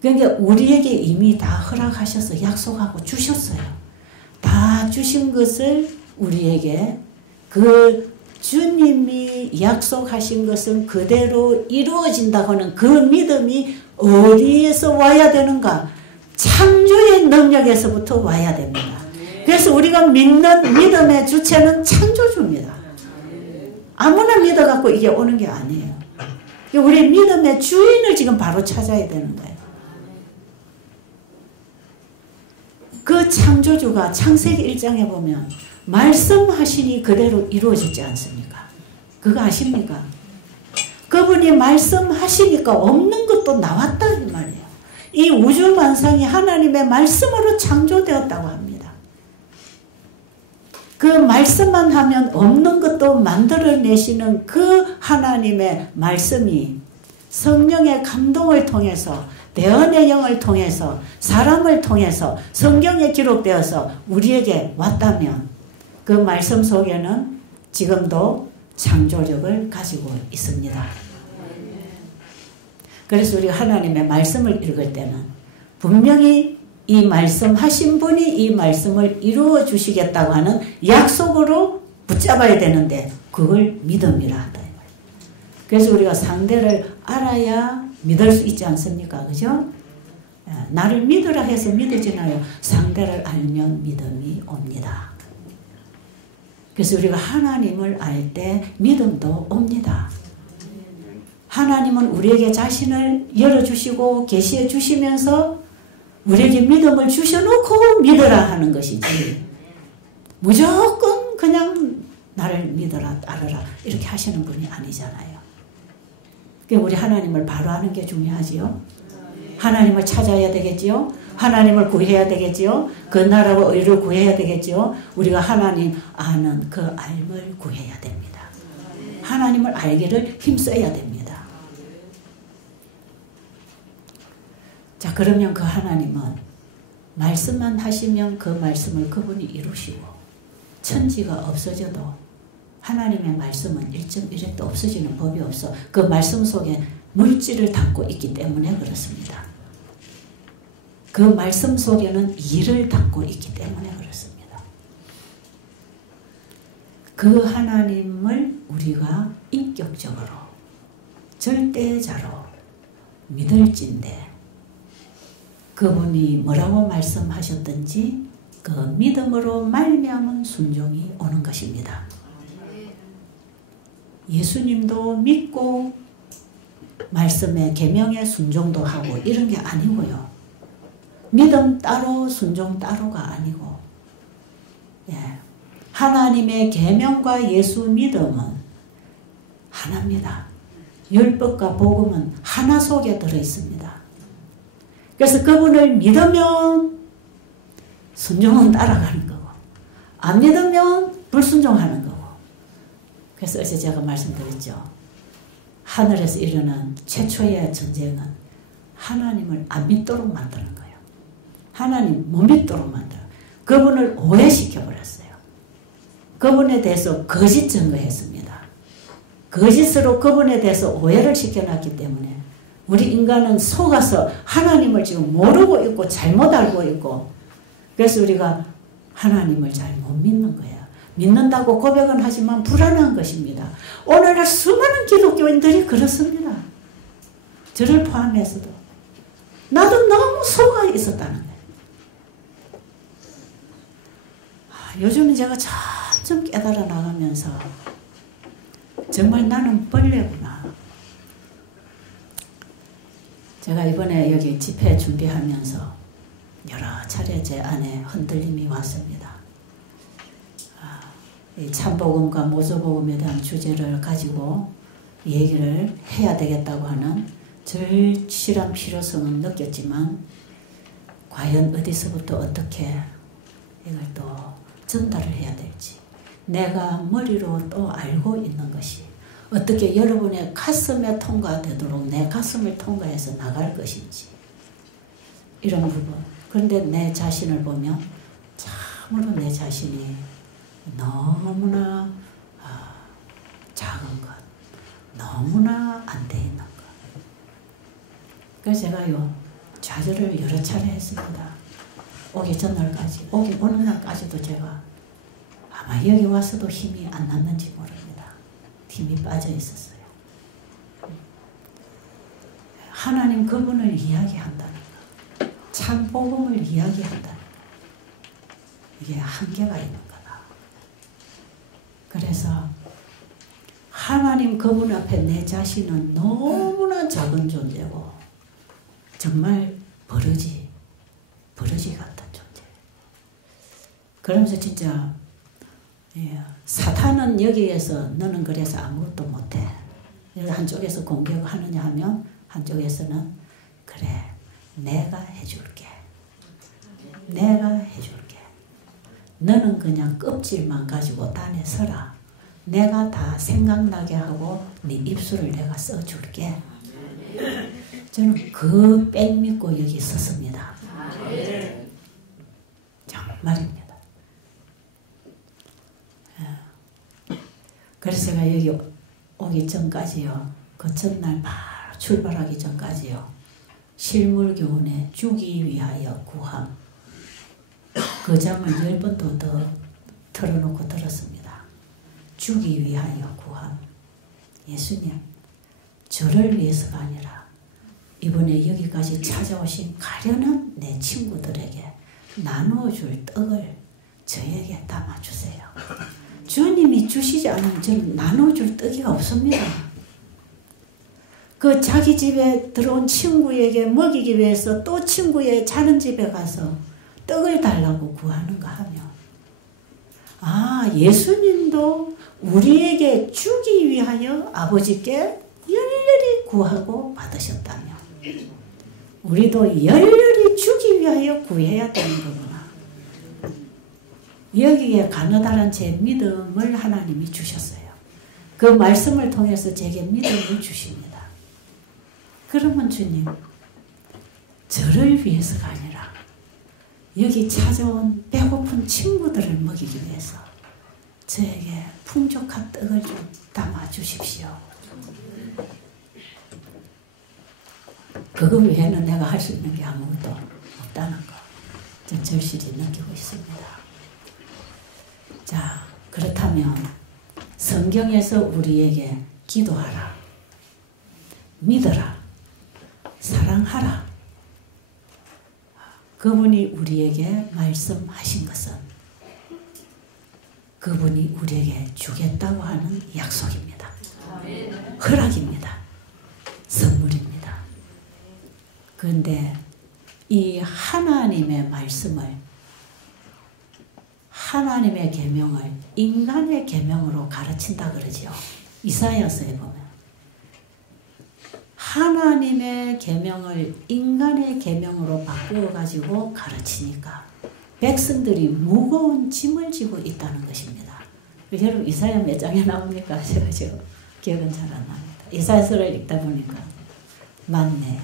그러니까 우리에게 이미 다 허락하셔서 약속하고 주셨어요. 다 주신 것을 우리에게 그 주님이 약속하신 것은 그대로 이루어진다고 하는 그 믿음이 어디에서 와야 되는가? 창조의 능력에서부터 와야 됩니다. 그래서 우리가 믿는 믿음의 주체는 창조주입니다. 아무나 믿어갖고 이게 오는 게 아니에요. 우리 믿음의 주인을 지금 바로 찾아야 되는 거예요. 그 창조주가 창세기 1장에 보면 말씀하시니 그대로 이루어지지 않습니까? 그거 아십니까? 그분이 말씀하시니까 없는 것도 나왔다 이 말이에요. 이 우주 만상이 하나님의 말씀으로 창조되었다고 합니다. 그 말씀만 하면 없는 것도 만들어내시는 그 하나님의 말씀이 성령의 감동을 통해서 대언의 영을 통해서 사람을 통해서 성경에 기록되어서 우리에게 왔다면 그 말씀 속에는 지금도 창조력을 가지고 있습니다. 그래서 우리가 하나님의 말씀을 읽을 때는 분명히 이 말씀하신 분이 이 말씀을 이루어 주시겠다고 하는 약속으로 붙잡아야 되는데 그걸 믿음이라 한다. 그래서 우리가 상대를 알아야 믿을 수 있지 않습니까? 그죠? 나를 믿으라 해서 믿어지나요? 상대를 알면 믿음이 옵니다. 그래서 우리가 하나님을 알 때 믿음도 옵니다. 하나님은 우리에게 자신을 열어주시고 계시해 주시면서 우리에게 믿음을 주셔놓고 믿으라 하는 것이지 무조건 그냥 나를 믿어라 따르라 이렇게 하시는 분이 아니잖아요. 그러니까 우리 하나님을 바로 아는 게 중요하지요. 하나님을 찾아야 되겠지요. 하나님을 구해야 되겠지요. 그 나라와 의를 구해야 되겠지요. 우리가 하나님 아는 그 알을 구해야 됩니다. 하나님을 알기를 힘써야 됩니다. 자, 그러면 그 하나님은 말씀만 하시면 그 말씀을 그분이 이루시고 천지가 없어져도 하나님의 말씀은 1.1핵도 없어지는 법이 없어. 그 말씀 속에 물질을 담고 있기 때문에 그렇습니다. 그 말씀 속에는 일을 담고 있기 때문에 그렇습니다. 그 하나님을 우리가 인격적으로 절대자로 믿을진데 그분이 뭐라고 말씀하셨든지 그 믿음으로 말미암은 순종이 오는 것입니다. 예수님도 믿고 말씀에 계명에 순종도 하고 이런 게 아니고요. 믿음 따로 순종 따로가 아니고 하나님의 계명과 예수 믿음은 하나입니다. 율법과 복음은 하나 속에 들어있습니다. 그래서 그분을 믿으면 순종은 따라가는 거고 안 믿으면 불순종하는 거고. 그래서 어제 제가 말씀드렸죠. 하늘에서 일어난 최초의 전쟁은 하나님을 안 믿도록 만드는 거예요. 하나님 못 믿도록 만들어요. 그분을 오해시켜버렸어요. 그분에 대해서 거짓 증거했습니다. 거짓으로 그분에 대해서 오해를 시켜놨기 때문에 우리 인간은 속아서 하나님을 지금 모르고 있고 잘못 알고 있고, 그래서 우리가 하나님을 잘 못 믿는 거야. 믿는다고 고백은 하지만 불안한 것입니다. 오늘날 수많은 기독교인들이 그렇습니다. 저를 포함해서도. 나도 너무 속아 있었다는 거예요. 요즘은 제가 점점 깨달아 나가면서 정말 나는 벌레구나. 제가 이번에 여기 집회 준비하면서 여러 차례 제 안에 흔들림이 왔습니다. 이 참복음과 모조복음에 대한 주제를 가지고 얘기를 해야 되겠다고 하는 절실한 필요성은 느꼈지만 과연 어디서부터 어떻게 이걸 또 전달을 해야 될지, 내가 머리로 또 알고 있는 것이 어떻게 여러분의 가슴에 통과되도록 내 가슴을 통과해서 나갈 것인지, 이런 부분. 그런데 내 자신을 보면 참으로 내 자신이 너무나 작은 것, 너무나 안 돼 있는 것. 그래서 제가 좌절을 여러 차례 했습니다. 오기 전날까지, 오는 날까지도 제가 아마 여기 와서도 힘이 안 났는지 모릅니다. 힘이 빠져 있었어요. 하나님 그분을 이야기한다는 것, 참 복음을 이야기한다는 것, 이게 한계가 있는 거다. 그래서 하나님 그분 앞에 내 자신은 너무나 작은 존재고 정말 버러지 같은 존재. 그러면서 진짜 사탄은 여기에서 너는 그래서 아무것도 못해. 한쪽에서 공격하느냐 하면 한쪽에서는 그래 내가 해줄게. 내가 해줄게. 너는 그냥 껍질만 가지고 단에 서라. 내가 다 생각나게 하고 네 입술을 내가 써줄게. 저는 그 백 믿고 여기 섰습니다. 정말입니다. 그래서 제가 여기 오기 전까지요, 그 전날 바로 출발하기 전까지요, 실물교훈에 주기 위하여 구함, 그 장을 10번도 더 틀어놓고 들었습니다. 주기 위하여 구함. 예수님, 저를 위해서가 아니라 이번에 여기까지 찾아오신 가련한 내 친구들에게 나누어줄 떡을 저에게 담아주세요. 주님이 주시지 않으면 저는 나눠줄 떡이 없습니다. 그 자기 집에 들어온 친구에게 먹이기 위해서 또 친구의 자는 집에 가서 떡을 달라고 구하는가 하며, 예수님도 우리에게 주기 위하여 아버지께 열렬히 구하고 받으셨다며 우리도 열렬히 주기 위하여 구해야 되는 거구나. 여기에 가느다란 제 믿음을 하나님이 주셨어요. 그 말씀을 통해서 제게 믿음을 주십니다. 그러면 주님, 저를 위해서가 아니라 여기 찾아온 배고픈 친구들을 먹이기 위해서 저에게 풍족한 떡을 좀 담아 주십시오. 그거 외에는 내가 할 수 있는 게 아무것도 없다는 거 전 절실히 느끼고 있습니다. 자, 그렇다면 성경에서 우리에게 기도하라, 믿어라, 사랑하라, 그분이 우리에게 말씀하신 것은 그분이 우리에게 주겠다고 하는 약속입니다. 허락입니다. 선물입니다. 그런데 이 하나님의 말씀을 하나님의 계명을 인간의 계명으로 가르친다 그러죠. 이사야서에 보면 하나님의 계명을 인간의 계명으로 바꾸어 가지고 가르치니까 백성들이 무거운 짐을 지고 있다는 것입니다. 여러분 이사야 몇 장에 나옵니까? 제가 지금 기억은 잘 안 납니다. 이사야서를 읽다 보니까 맞네.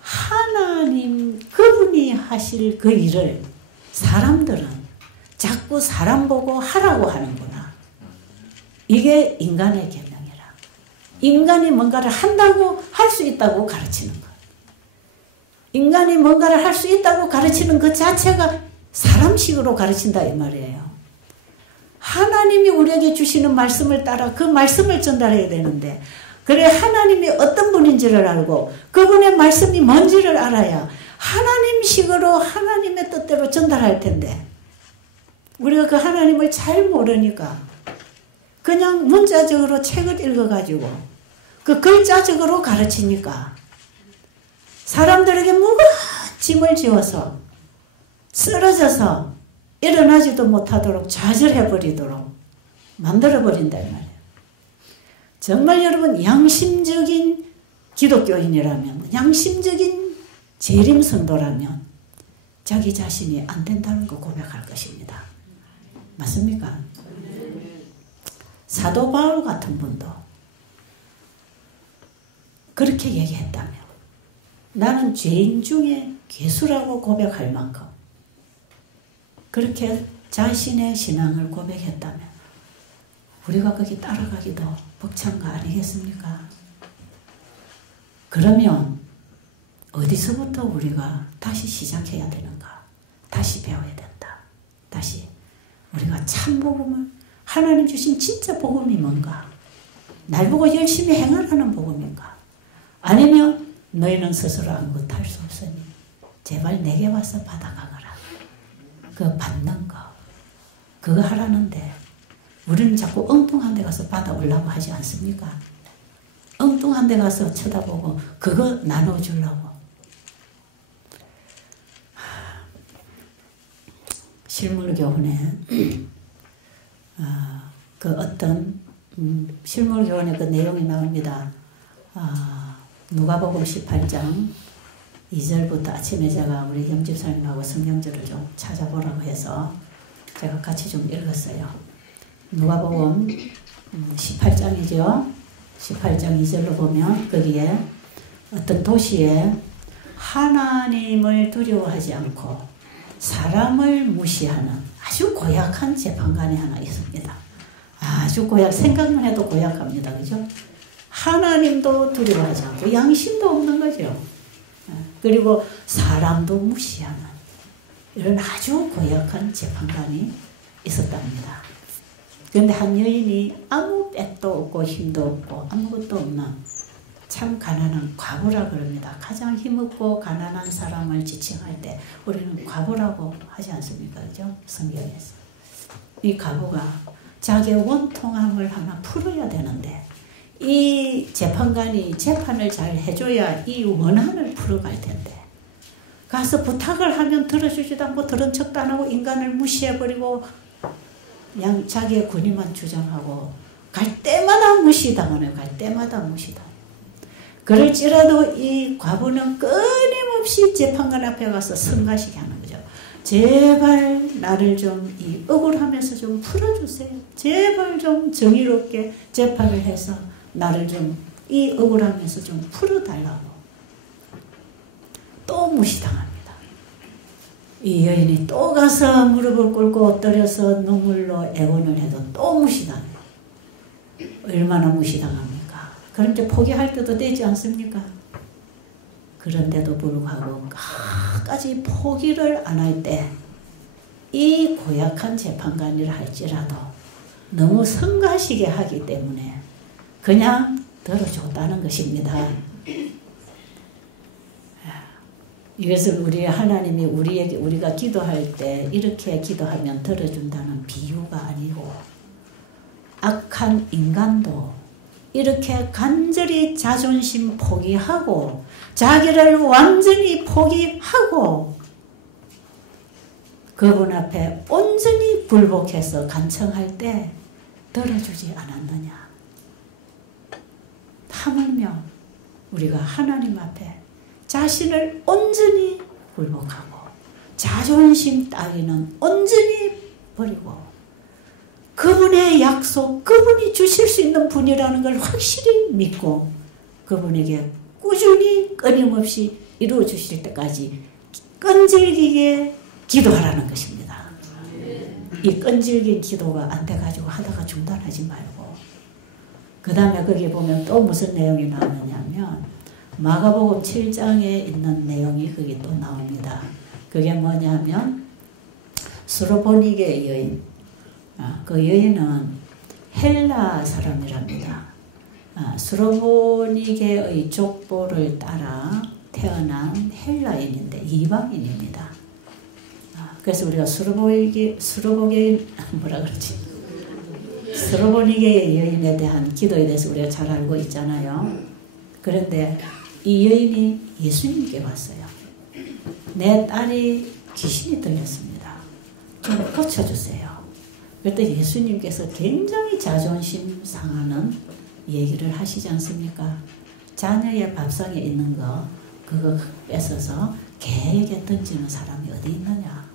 하나님 그분이 하실 그 일을 사람들은 자꾸 사람 보고 하라고 하는구나. 이게 인간의 계명이라. 인간이 뭔가를 한다고 할 수 있다고 가르치는 것. 인간이 뭔가를 할 수 있다고 가르치는 것 자체가 사람식으로 가르친다 이 말이에요. 하나님이 우리에게 주시는 말씀을 따라 그 말씀을 전달해야 되는데 그래 하나님이 어떤 분인지를 알고 그분의 말씀이 뭔지를 알아야 하나님식으로 하나님의 뜻대로 전달할 텐데 우리가 그 하나님을 잘 모르니까 그냥 문자적으로 책을 읽어가지고 그 글자적으로 가르치니까 사람들에게 무거운 짐을 지어서 쓰러져서 일어나지도 못하도록 좌절해버리도록 만들어버린다 이 말이에요. 정말 여러분 양심적인 기독교인이라면 양심적인 재림성도라면 자기 자신이 안 된다는 거 고백할 것입니다. 맞습니까? 사도 바울 같은 분도 그렇게 얘기했다며 나는 죄인 중에 괴수라고 고백할 만큼 그렇게 자신의 신앙을 고백했다면 우리가 거기 따라가기도 벅찬 거 아니겠습니까? 그러면 어디서부터 우리가 다시 시작해야 되는가? 다시 배워야 된다. 다시 우리가 참 복음을 하나님 주신 진짜 복음이 뭔가? 날 보고 열심히 행하라는 복음인가? 아니면 너희는 스스로 아무것도 할 수 없으니 제발 내게 와서 받아가거라. 그 받는 거 그거 하라는데 우리는 자꾸 엉뚱한 데 가서 받아오려고 하지 않습니까? 엉뚱한 데 가서 쳐다보고 그거 나눠주려고. 실물교훈에 그 어떤 실물교훈에 그 내용이 나옵니다. 누가복음 18장 2절부터 아침에 제가 우리 영집사님하고 성경절을 좀 찾아보라고 해서 제가 같이 좀 읽었어요. 누가복음 18장이죠. 18장 2절로 보면 거기에 어떤 도시에 하나님을 두려워하지 않고 사람을 무시하는 아주 고약한 재판관이 하나 있습니다. 아주 생각만 해도 고약합니다. 그죠? 하나님도 두려워하지 않고 양심도 없는 거죠. 그리고 사람도 무시하는 이런 아주 고약한 재판관이 있었답니다. 그런데 한 여인이 아무 빽도 없고 힘도 없고 아무것도 없는 참 가난한 과부라 그럽니다. 가장 힘없고 가난한 사람을 지칭할 때 우리는 과부라고 하지 않습니까? 그죠? 성경에서. 이 과부가 자기의 원통함을 하나 풀어야 되는데 이 재판관이 재판을 잘 해줘야 이 원한을 풀어갈 텐데 가서 부탁을 하면 들어주지도 않고 들은 척도 안 하고 인간을 무시해버리고 그냥 자기의 권위만 주장하고 갈 때마다 무시당하네요. 갈 때마다 무시당. 그럴지라도 이 과부는 끊임없이 재판관 앞에 가서 성가시게 하는 거죠. 제발 나를 좀 이 억울하면서 좀 풀어주세요. 제발 좀 정의롭게 재판을 해서 나를 좀 이 억울하면서 좀 풀어달라고. 또 무시당합니다. 이 여인이 또 가서 무릎을 꿇고 엎드려서 눈물로 애원을 해도 또 무시당해요. 얼마나 무시당합니까? 그런데 포기할 때도 되지 않습니까? 그런데도 불구하고 끝까지 포기를 안 할 때 이 고약한 재판관이라 할지라도 너무 성가시게 하기 때문에 그냥 들어줬다는 것입니다. 이것을 우리 하나님이 우리가 기도할 때 이렇게 기도하면 들어준다는 비유가 아니고 악한 인간도 이렇게 간절히 자존심 포기하고 자기를 완전히 포기하고 그분 앞에 온전히 굴복해서 간청할 때 들어주지 않았느냐. 하물며 우리가 하나님 앞에 자신을 온전히 굴복하고 자존심 따위는 온전히 버리고 그분의 약속, 그분이 주실 수 있는 분이라는 걸 확실히 믿고 그분에게 꾸준히 끊임없이 이루어 주실 때까지 끈질기게 기도하라는 것입니다. 이 끈질긴 기도가 안 돼가지고 하다가 중단하지 말고 그 다음에 거기 보면 또 무슨 내용이 나오느냐면 마가복음 7장에 있는 내용이 거기 또 나옵니다. 그게 뭐냐면 수로보니게 여인, 그 여인은 헬라 사람이랍니다. 수로보니게의 족보를 따라 태어난 헬라인인데 이방인입니다. 그래서 우리가 수로보니게 뭐라 그러지? 수로보니게 여인에 대한 기도에 대해서 우리가 잘 알고 있잖아요. 그런데 이 여인이 예수님께 왔어요. 내 딸이 귀신이 들렸습니다. 좀 고쳐주세요. 그때 예수님께서 굉장히 자존심 상하는 얘기를 하시지 않습니까? 자녀의 밥상에 있는 거 그거 뺏어서 개에게 던지는 사람이 어디 있느냐?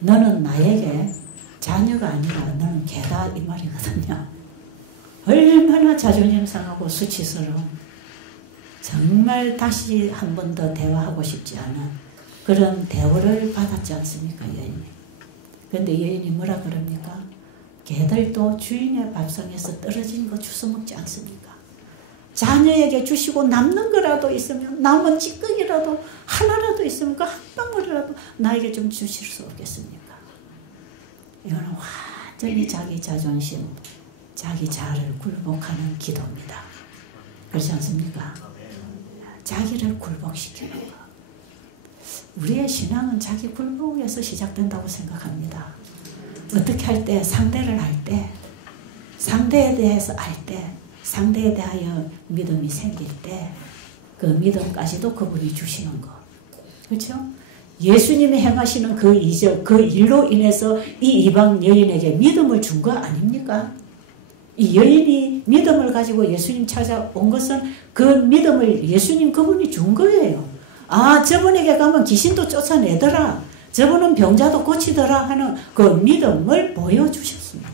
너는 나에게 자녀가 아니라 너는 개다 이 말이거든요. 얼마나 자존심 상하고 수치스러운 정말 다시 한 번 더 대화하고 싶지 않은 그런 대우를 받았지 않습니까? 여인이. 그런데 여인이 뭐라 그럽니까? 개들도 주인의 밥상에서 떨어진 거 주워 먹지 않습니까? 자녀에게 주시고 남는 거라도 있으면 남은 찌꺼기라도 하나라도 있으면 그 한 방울이라도 나에게 좀 주실 수 없겠습니까? 이거는 완전히 자기 자존심, 자기 자아를 굴복하는 기도입니다. 그렇지 않습니까? 자기를 굴복시키는 거. 우리의 신앙은 자기 굴복에서 시작된다고 생각합니다. 어떻게 할 때, 상대를 할 때, 상대에 대해서 알 때, 상대에 대하여 믿음이 생길 때, 그 믿음까지도 그분이 주시는 거. 그렇죠? 예수님이 행하시는 그 이적, 그 일로 인해서 이 이방 여인에게 믿음을 준 거 아닙니까? 이 여인이 믿음을 가지고 예수님 찾아온 것은 그 믿음을 예수님 그분이 준 거예요. 아, 저분에게 가면 귀신도 쫓아내더라. 저분은 병자도 고치더라 하는 그 믿음을 보여주셨습니다.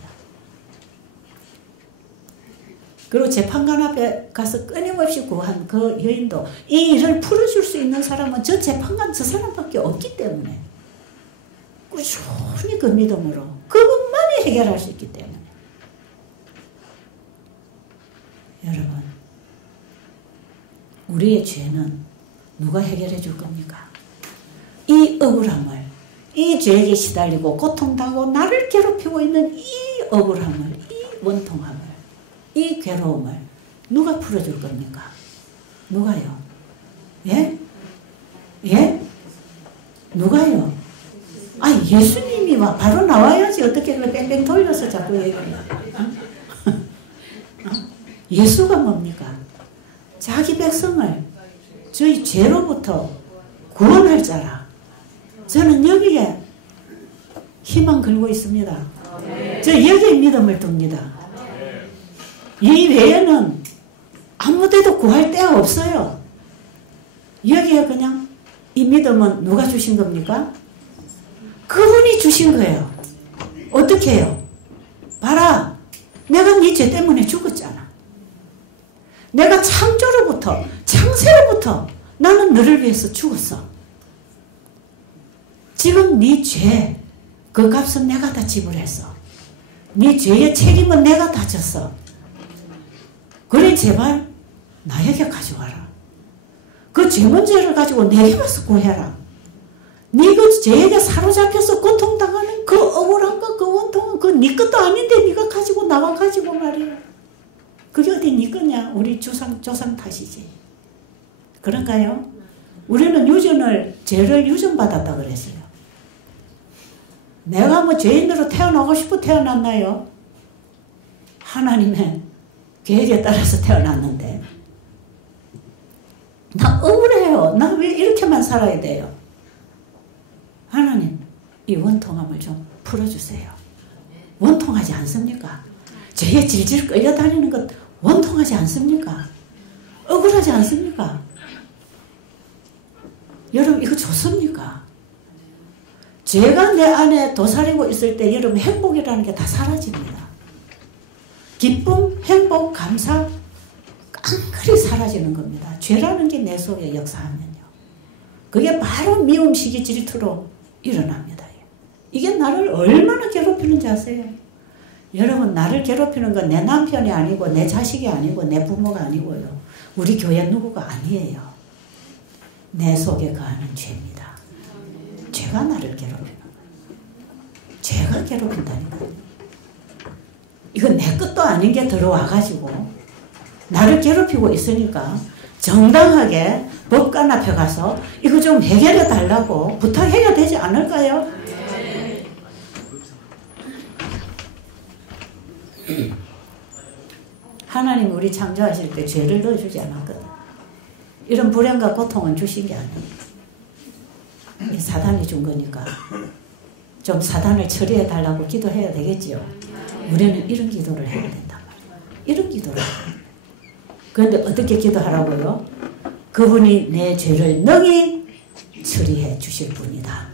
그리고 재판관 앞에 가서 끊임없이 구한 그 여인도 이 일을 풀어줄 수 있는 사람은 저 재판관 저 사람밖에 없기 때문에 꾸준히 그 믿음으로 그분만이 해결할 수 있기 때문에 여러분 우리의 죄는 누가 해결해 줄 겁니까? 이 억울함을 이 죄에게 시달리고 고통당하고 나를 괴롭히고 있는 이 억울함을 이 원통함을 이 괴로움을 누가 풀어줄 겁니까? 누가요? 예? 예? 누가요? 아, 예수님이 와 바로 나와야지 어떻게 그걸 뺑뺑 돌려서 자꾸 얘기해요. 예수가 뭡니까? 자기 백성을 저희 죄로부터 구원할 자라. 저는 여기에 희망 걸고 있습니다. 저 여기에 믿음을 둡니다. 이 외에는 아무데도 구할 데가 없어요. 여기에 그냥 이 믿음은 누가 주신 겁니까? 그분이 주신 거예요. 어떻게 해요? 봐라. 내가 네 죄 때문에 죽었잖아. 내가 창조로부터 창세로부터 나는 너를 위해서 죽었어. 지금 네 죄, 그 값은 내가 다 지불했어. 네 죄의 책임은 내가 다 졌어. 그래 제발 나에게 가져와라. 그 죄 문제를 가지고 내게 와서 구해라. 네 그 죄에게 사로잡혀서 고통당하는 그 억울함과 그 원통은 그 네 것도 아닌데 네가 가지고 나와 가지고 말이야. 그게 어디 네 거냐? 우리 조상 탓이지. 그런가요? 우리는 죄를 유전받았다 그랬어요. 내가 뭐 죄인으로 태어나고 싶어 태어났나요? 하나님의 계획에 따라서 태어났는데 나 억울해요. 나 왜 이렇게만 살아야 돼요? 하나님, 이 원통함을 좀 풀어주세요. 원통하지 않습니까? 죄에 질질 끌려다니는 것 원통하지 않습니까? 억울하지 않습니까? 여러분, 이거 좋습니까? 죄가 내 안에 도사리고 있을 때 여러분 행복이라는 게 다 사라집니다. 기쁨, 행복, 감사 깡그리 사라지는 겁니다. 죄라는 게 내 속에 역사하면요. 그게 바로 미움, 시기, 질투로 일어납니다. 이게 나를 얼마나 괴롭히는지 아세요? 여러분, 나를 괴롭히는 건 내 남편이 아니고 내 자식이 아니고 내 부모가 아니고요. 우리 교회 누구가 아니에요. 내 속에 거하는 죄입니다. 죄가 나를 괴롭히는 거예요. 죄가 괴롭힌다니까. 이건 내 것도 아닌 게 들어와가지고 나를 괴롭히고 있으니까 정당하게 법관 앞에 가서 이거 좀 해결해 달라고 부탁해야 되지 않을까요? 하나님 우리 창조하실 때 죄를 넣어주지 않았거든. 이런 불행과 고통은 주신 게 아니에요. 사단이 준 거니까 좀 사단을 처리해 달라고 기도해야 되겠지요. 우리는 이런 기도를 해야 된단 말이에요. 이런 기도를. 그런데 어떻게 기도하라고요? 그분이 내 죄를 능히 처리해 주실 분이다.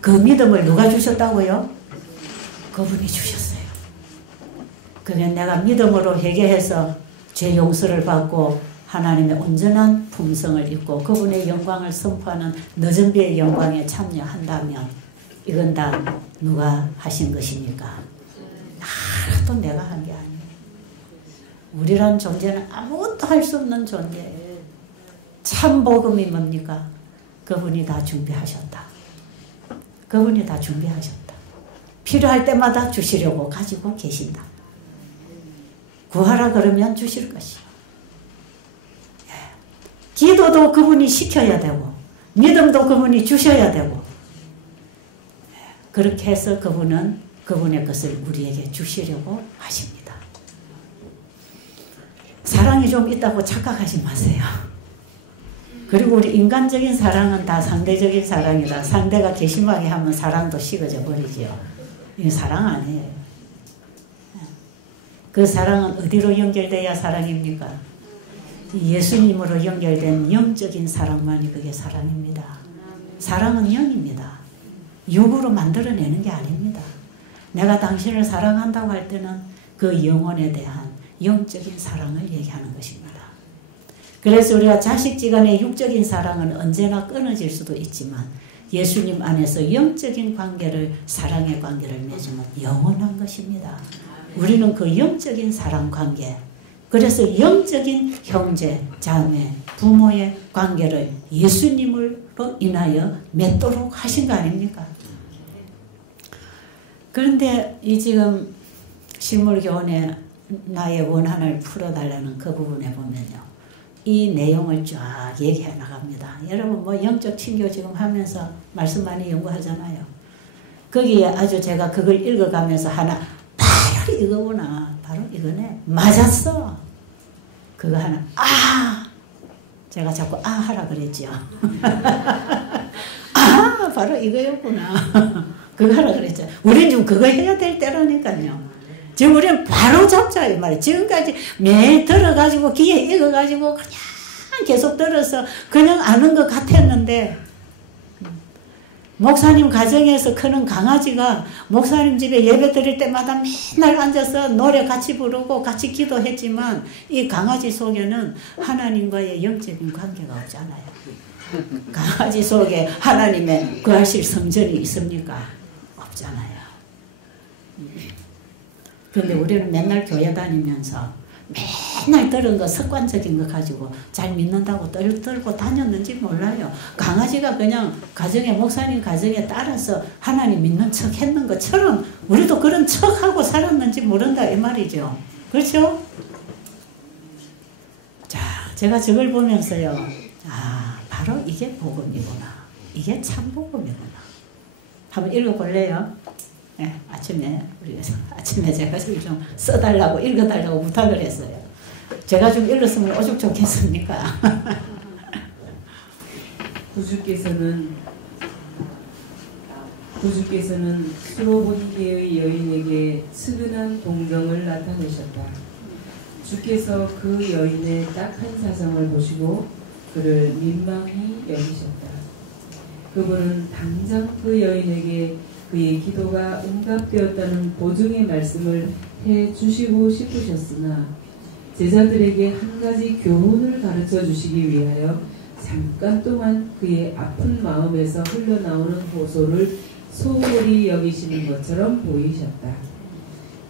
그 믿음을 누가 주셨다고요? 그분이 주셨어요. 그게 내가 믿음으로 회개해서 죄 용서를 받고 하나님의 온전한 품성을 입고 그분의 영광을 선포하는 늦은 비의 영광에 참여한다면 이건 다 누가 하신 것입니까? 하나도 내가 한 게 아니에요. 우리란 존재는 아무것도 할 수 없는 존재예요. 참 복음이 뭡니까? 그분이 다 준비하셨다. 그분이 다 준비하셨다. 필요할 때마다 주시려고 가지고 계신다. 구하라 그러면 주실 것이요. 기도도 그분이 시켜야 되고 믿음도 그분이 주셔야 되고 그렇게 해서 그분은 그분의 것을 우리에게 주시려고 하십니다. 사랑이 좀 있다고 착각하지 마세요. 그리고 우리 인간적인 사랑은 다 상대적인 사랑이다. 상대가 괘씸하게 하면 사랑도 식어져 버리죠. 이게 사랑 아니에요. 그 사랑은 어디로 연결돼야 사랑입니까? 예수님으로 연결된 영적인 사랑만이 그게 사랑입니다. 사랑은 영입니다. 육으로 만들어내는 게 아닙니다. 내가 당신을 사랑한다고 할 때는 그 영혼에 대한 영적인 사랑을 얘기하는 것입니다. 그래서 우리가 자식지간의 육적인 사랑은 언제나 끊어질 수도 있지만 예수님 안에서 영적인 관계를 사랑의 관계를 맺으면 영원한 것입니다. 우리는 그 영적인 사랑 관계 그래서 영적인 형제, 자매, 부모의 관계를 예수님으로 인하여 맺도록 하신 거 아닙니까? 그런데 이 지금 실물교훈에 나의 원한을 풀어달라는 그 부분에 보면요. 이 내용을 쫙 얘기해 나갑니다. 여러분 뭐 영적 친교 지금 하면서 말씀 많이 연구하잖아요. 거기에 아주 제가 그걸 읽어가면서 하나 바로 이거구나. 바로 이거네. 맞았어. 그거 하나. 아! 제가 자꾸 아 하라 그랬죠. 아! 바로 이거였구나. 그거 하라 그랬죠. 우린 지금 그거 해야 될 때라니까요. 지금 우리는 바로 잡자 이 말이에요. 지금까지 매일 들어가지고 귀에 익어가지고 그냥 계속 들어서 그냥 아는 것 같았는데 목사님 가정에서 크는 강아지가 목사님 집에 예배 드릴 때마다 맨날 앉아서 노래 같이 부르고 같이 기도했지만 이 강아지 속에는 하나님과의 영적인 관계가 없잖아요. 강아지 속에 하나님의 거하실 성전이 있습니까? 없잖아요. 그런데 우리는 맨날 교회 다니면서 맨날 들은 거 습관적인 거 가지고 잘 믿는다고 떨고 다녔는지 몰라요. 강아지가 그냥 가정에 목사님 가정에 따라서 하나님 믿는 척 했는 것처럼 우리도 그런 척하고 살았는지 모른다 이 말이죠. 그렇죠? 자, 제가 저걸 보면서요. 아, 바로 이게 복음이구나. 이게 참 복음이구나. 한번 읽어볼래요? 네, 아침에 제가 좀 써달라고 읽어달라고 부탁을 했어요. 제가 좀 읽었으면 오죽 좋겠습니까? 구주께서는 구주께서는 수로보니게의 여인에게 측은한 동정을 나타내셨다. 주께서 그 여인의 딱한 사정을 보시고 그를 민망히 여기셨다. 그분은 당장 그 여인에게 그의 기도가 응답되었다는 보증의 말씀을 해주시고 싶으셨으나 제자들에게 한 가지 교훈을 가르쳐 주시기 위하여 잠깐 동안 그의 아픈 마음에서 흘러나오는 호소를 소홀히 여기시는 것처럼 보이셨다.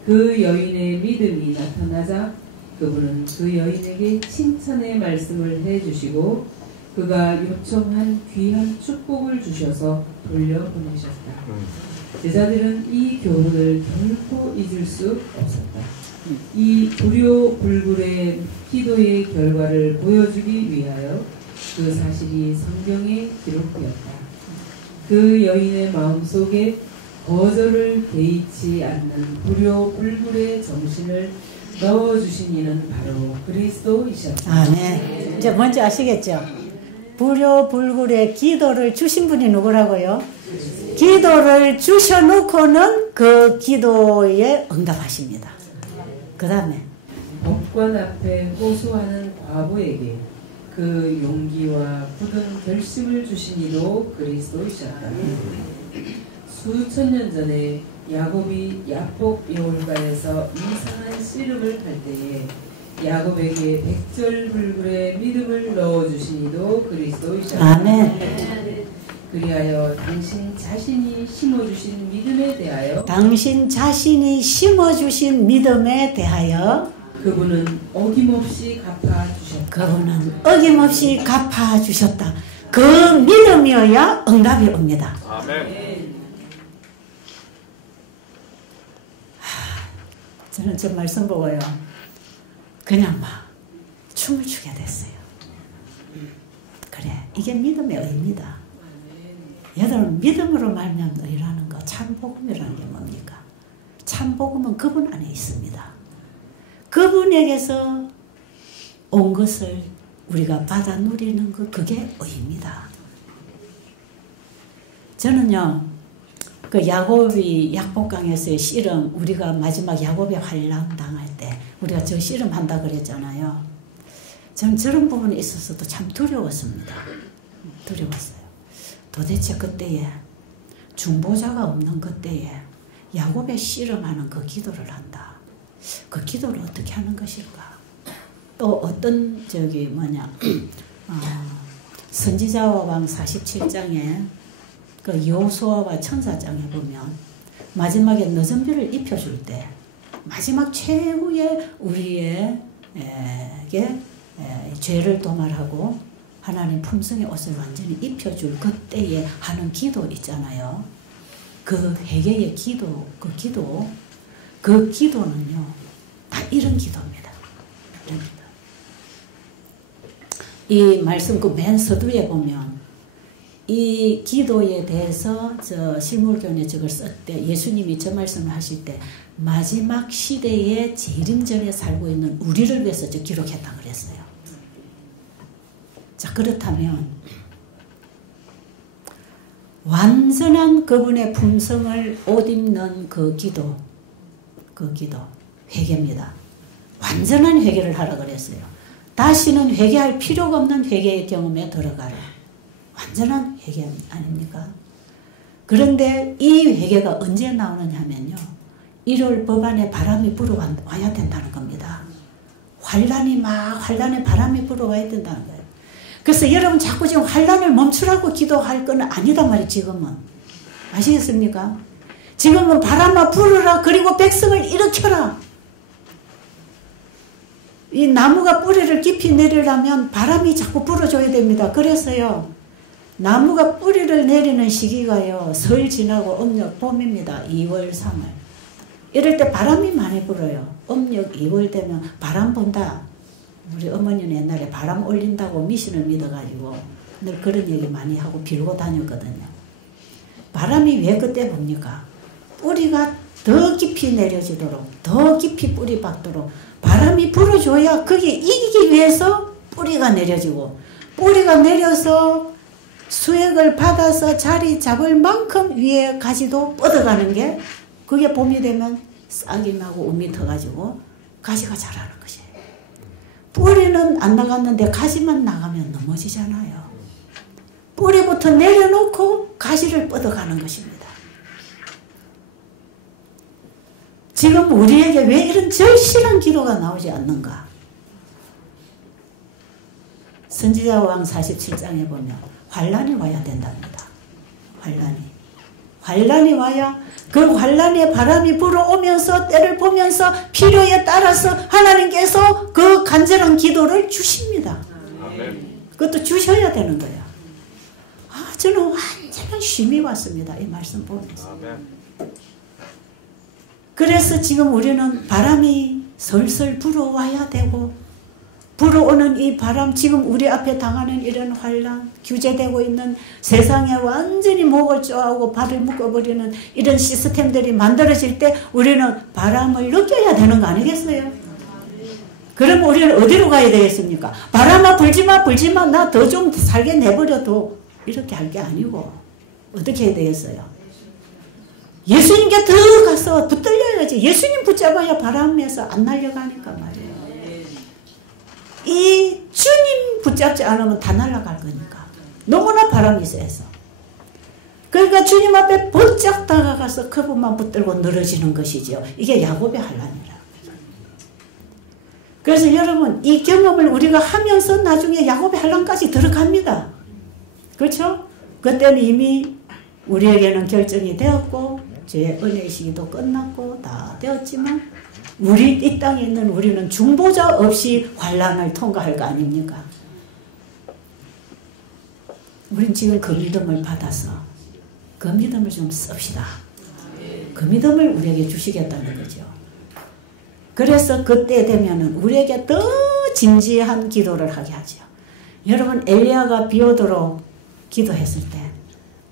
그 여인의 믿음이 나타나자 그분은 그 여인에게 칭찬의 말씀을 해주시고 그가 요청한 귀한 축복을 주셔서 돌려보내셨다. 제자들은 이 교훈을 결코 잊을 수 없었다. 이 불효불굴의 기도의 결과를 보여주기 위하여 그 사실이 성경에 기록되었다. 그 여인의 마음속에 거절을 개의치 않는 불효불굴의 정신을 넣어주신 이는 바로 그리스도이셨다. 아멘. 이제 뭔지 아시겠죠? 불효불굴의 기도를 주신 분이 누구라고요? 기도를 주셔놓고는 그 기도에 응답하십니다. 그 다음에 법관 앞에 호소하는 과부에게 그 용기와 굳은 결심을 주신 이도 그리스도이셨다. 수천 년 전에 야곱이 야복 여울가에서 이상한 씨름을 할 때에 야곱에게 백절불굴의 믿음을 넣어주신 이도 그리스도이셨다. 아멘. 그리하여 당신 자신이 심어주신 믿음에 대하여 그분은 어김없이 갚아주셨다. 그 믿음이어야 응답이 옵니다. 아멘. 저는 저 말씀 보고요, 그냥 막 춤을 추게 됐어요. 그래, 이게 믿음의 의입니다. 여러분, 믿음으로 말미암은 의라는 거, 참복음이라는 게 뭡니까? 참복음은 그분 안에 있습니다. 그분에게서 온 것을 우리가 받아 누리는 것, 그게 의입니다. 저는요, 그 야곱이 약복강에서의 씨름, 우리가 마지막 야곱의 환란 당할 때 우리가 저 씨름 한다 그랬잖아요. 저는 저런 부분에 있어서도 참 두려웠습니다. 두려웠어요. 도대체 그때에 중보자가 없는 그때에 야곱의 씨름하는 그 기도를 한다. 그 기도를 어떻게 하는 것일까? 또 어떤 선지자와 왕 47장에 그 여호수아와 천사장에 보면 마지막에 늦은 비를 입혀줄 때 마지막 최후의 우리에게 죄를 도말하고 하나님 품성의 옷을 완전히 입혀줄 그때에 하는 기도 있잖아요. 그 회개의 기도, 그 기도는요, 다 이런 기도입니다. 이런 기도. 이 말씀 그 맨 서두에 보면 이 기도에 대해서 저 실물교훈에 저걸 쓸 때 예수님이 저 말씀을 하실 때 마지막 시대의 재림전에 살고 있는 우리를 위해서 저 기록했다 그랬어요. 자, 그렇다면 완전한 그분의 품성을 옷 입는 그 기도 회개입니다. 완전한 회개를 하라 그랬어요. 다시는 회개할 필요가 없는 회개의 경험에 들어가라. 완전한 회개 아닙니까? 그런데 이 회개가 언제 나오느냐 하면요, 1월 법안에 바람이 불어와야 된다는 겁니다. 환란에 바람이 불어와야 된다는 거예요. 그래서 여러분 자꾸 지금 환란을 멈추라고 기도할 건 아니다 말이에요. 지금은 아시겠습니까? 지금은 바람아 불어라, 그리고 백성을 일으켜라. 이 나무가 뿌리를 깊이 내리려면 바람이 자꾸 불어줘야 됩니다. 그래서요, 나무가 뿌리를 내리는 시기가요, 설 지나고 음력 봄입니다. 2월 3월 이럴 때 바람이 많이 불어요. 음력 2월 되면 바람 분다. 우리 어머니는 옛날에 바람 올린다고 미신을 믿어가지고 늘 그런 얘기 많이 하고 빌고 다녔거든요. 바람이 왜 그때 붑니까? 뿌리가 더 깊이 내려지도록, 더 깊이 뿌리 박도록 바람이 불어줘야, 그게 이기기 위해서 뿌리가 내려지고, 뿌리가 내려서 수액을 받아서 자리 잡을 만큼 위에 가지도 뻗어가는 게 그게 봄이 되면 싹이 나고 움이 터가지고 가지가 자라는 것이에요. 뿌리는 안 나갔는데 가지만 나가면 넘어지잖아요. 뿌리부터 내려놓고 가지를 뻗어가는 것입니다. 지금 우리에게 왜 이런 절실한 기도가 나오지 않는가? 선지자왕 47장에 보면 환란이 와야 된답니다. 환란이 와야 그 환란의 바람이 불어오면서 때를 보면서 필요에 따라서 하나님께서 그 간절한 기도를 주십니다. 그것도 주셔야 되는 거예요. 저는 완전한 쉼이 왔습니다. 이 말씀 보면서. 그래서 지금 우리는 바람이 설설 불어와야 되고, 불어오는 이 바람, 지금 우리 앞에 당하는 이런 환란, 규제되고 있는 세상에 완전히 목을 쪼아오고 발을 묶어버리는 이런 시스템들이 만들어질 때 우리는 바람을 느껴야 되는 거 아니겠어요? 그럼 우리는 어디로 가야 되겠습니까? 바람아 불지마 나 더 좀 살게 내버려도 이렇게 할 게 아니고 어떻게 해야 되겠어요? 예수님께 더 가서 붙들려야지. 예수님 붙잡아야 바람에서 안 날려가니까 말이에요. 이 주님 붙잡지 않으면 다 날아갈 거니까. 너무나 바람이 세서. 그러니까 주님 앞에 번쩍 다가가서 그분만 붙들고 늘어지는 것이죠. 이게 야곱의 환란이라. 그래서 여러분, 이 경험을 우리가 하면서 나중에 야곱의 환란까지 들어갑니다. 그렇죠? 그때는 이미 우리에게는 결정이 되었고 제 은혜의 시기도 끝났고 다 되었지만 우리 이 땅에 있는 우리는 중보자 없이 환란을 통과할 거 아닙니까? 우린 지금 그 믿음을 받아서 그 믿음을 좀 씁시다. 그 믿음을 우리에게 주시겠다는 거죠. 그래서 그때 되면은 우리에게 더 진지한 기도를 하게 하죠. 여러분, 엘리야가 비 오도록 기도했을 때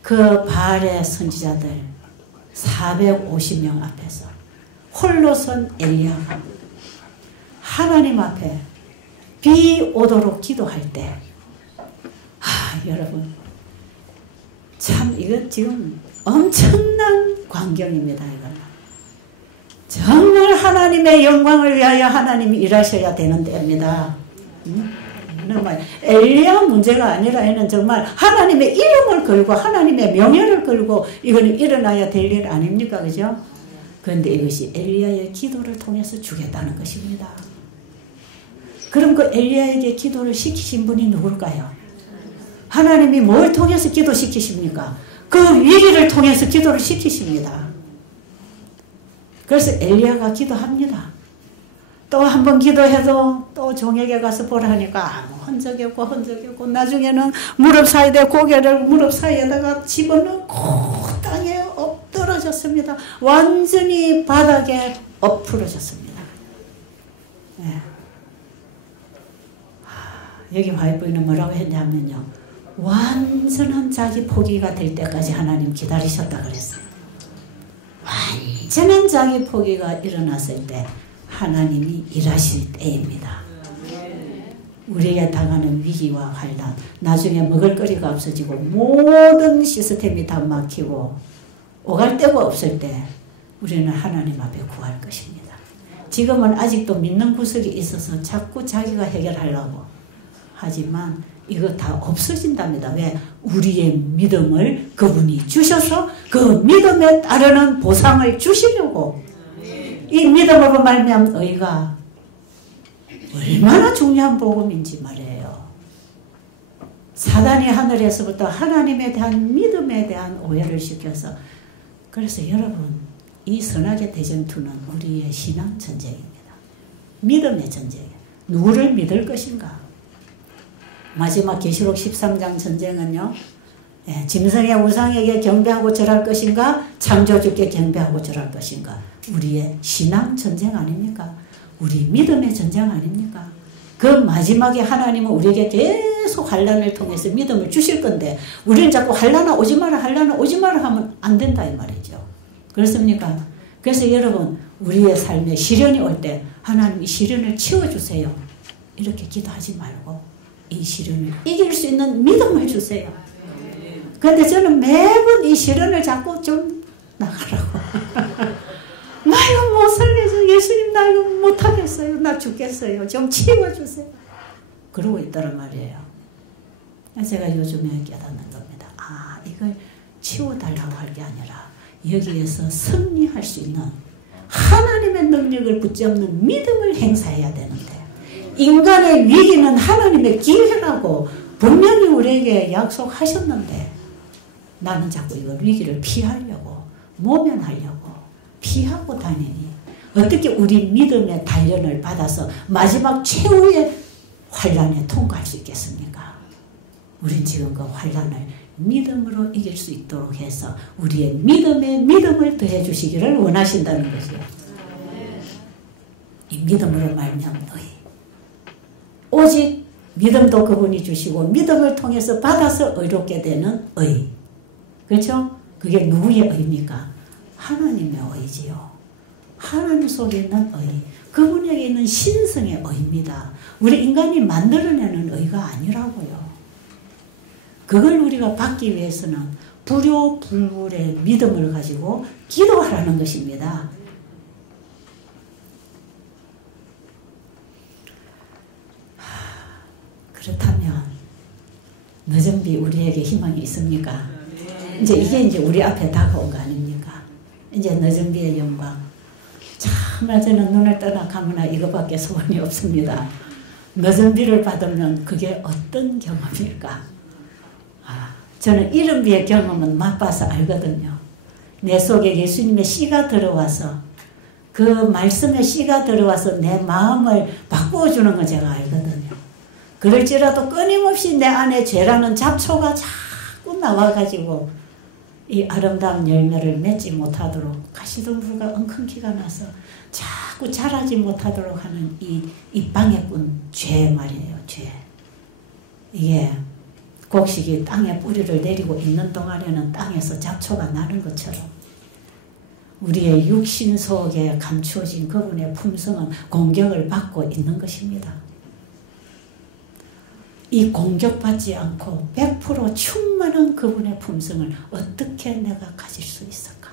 그 바알의 선지자들 450명 앞에서 홀로 선 엘리야가 하나님 앞에 비 오도록 기도할 때, 여러분, 참 이건 지금 엄청난 광경입니다. 이건 정말 하나님의 영광을 위하여 하나님이 일하셔야 되는 때입니다. 엘리야 문제가 아니라 얘는 정말 하나님의 이름을 걸고 하나님의 명예를 걸고 이거는 일어나야 될 일 아닙니까? 그죠? 그런데 이것이 엘리야의 기도를 통해서 주겠다는 것입니다. 그럼 그 엘리야에게 기도를 시키신 분이 누굴까요? 하나님이 뭘 통해서 기도시키십니까? 그 위기를 통해서 기도를 시키십니다. 그래서 엘리야가 기도합니다. 또 한 번 기도해도 또 종에게 가서 보라니까 아무 흔적이 없고 나중에는 무릎 사이에 고개를 무릎 사이에다가 집어넣고 땅에 엎드러졌습니다. 완전히 바닥에 엎드러졌습니다. 네. 여기 와이프는 뭐라고 했냐면요, 완전한 자기 포기가 될 때까지 하나님 기다리셨다 그랬어요. 완전한 자기 포기가 일어났을 때 하나님이 일하실 때입니다. 우리에게 당하는 위기와 환난, 나중에 먹을 거리가 없어지고 모든 시스템이 다 막히고 오갈 데가 없을 때 우리는 하나님 앞에 구할 것입니다. 지금은 아직도 믿는 구석이 있어서 자꾸 자기가 해결하려고 하지만 이거 다 없어진답니다. 왜? 우리의 믿음을 그분이 주셔서 그 믿음에 따르는 보상을 주시려고. 이 믿음으로 말미암은 의가 얼마나 중요한 복음인지 말이에요. 사단이 하늘에서부터 하나님에 대한 믿음에 대한 오해를 시켜서, 그래서 여러분, 이 선악의 대전투는 우리의 신앙 전쟁입니다. 믿음의 전쟁이에요. 누구를 믿을 것인가? 마지막 계시록 13장 전쟁은요, 짐승의 우상에게 경배하고 절할 것인가, 창조주께 경배하고 절할 것인가. 우리의 신앙 전쟁 아닙니까? 우리 믿음의 전쟁 아닙니까? 그 마지막에 하나님은 우리에게 계속 환난을 통해서 믿음을 주실 건데 우리는 자꾸 환난아 오지 마라 하면 안 된다 이 말이죠. 그렇습니까? 그래서 여러분, 우리의 삶에 시련이 올 때 하나님 이 시련을 치워주세요 이렇게 기도하지 말고 이 시련을 이길 수 있는 믿음을 주세요. 근데 저는 매번 이 시련을 자꾸 좀 나가라고. 나 이거 못 살려줘. 예수님 나 이거 못하겠어요. 나 죽겠어요. 좀 치워주세요. 그러고 있더란 말이에요. 제가 요즘에 깨닫는 겁니다. 아, 이걸 치워달라고 할 게 아니라 여기에서 승리할 수 있는 하나님의 능력을 붙잡는 믿음을 행사해야 되는데, 인간의 위기는 하나님의 기회라고 분명히 우리에게 약속하셨는데 나는 자꾸 이거 위기를 피하려고, 모면하려고 피하고 다니니 어떻게 우리 믿음의 단련을 받아서 마지막 최후의 환난에 통과할 수 있겠습니까? 우린 지금 그 환난을 믿음으로 이길 수 있도록 해서 우리의 믿음에 믿음을 더해 주시기를 원하신다는 것이요. 이 믿음으로 말미암아 너희 오직 믿음도 그분이 주시고 믿음을 통해서 받아서 의롭게 되는 의. 그렇죠? 그게 누구의 의입니까? 하나님의 의지요. 하나님 속에 있는 의. 그분에게 있는 신성의 의입니다. 우리 인간이 만들어내는 의가 아니라고요. 그걸 우리가 받기 위해서는 불효불굴의 믿음을 가지고 기도하라는 것입니다. 그렇다면 늦은 비 우리에게 희망이 있습니까? 이제 이게 이제 우리 앞에 다가온 거 아닙니까? 이제 늦은 비의 영광. 정말 저는 눈을 떠나 가거나 이거밖에 소원이 없습니다. 늦은 비를 받으면 그게 어떤 경험일까? 저는 이른 비의 경험은 맛봐서 알거든요. 내 속에 예수님의 씨가 들어와서, 그 말씀의 씨가 들어와서 내 마음을 바꾸어주는 거 제가 알거든요. 그럴지라도 끊임없이 내 안에 죄라는 잡초가 자꾸 나와가지고 이 아름다운 열매를 맺지 못하도록, 가시덤불과 엉큼기가 나서 자꾸 자라지 못하도록 하는 이 방해꾼 죄 말이에요. 죄. 이게 곡식이 땅에 뿌리를 내리고 있는 동안에는 땅에서 잡초가 나는 것처럼 우리의 육신 속에 감추어진 그분의 품성은 공격을 받고 있는 것입니다. 이 공격받지 않고 100% 충만한 그분의 품성을 어떻게 내가 가질 수 있을까?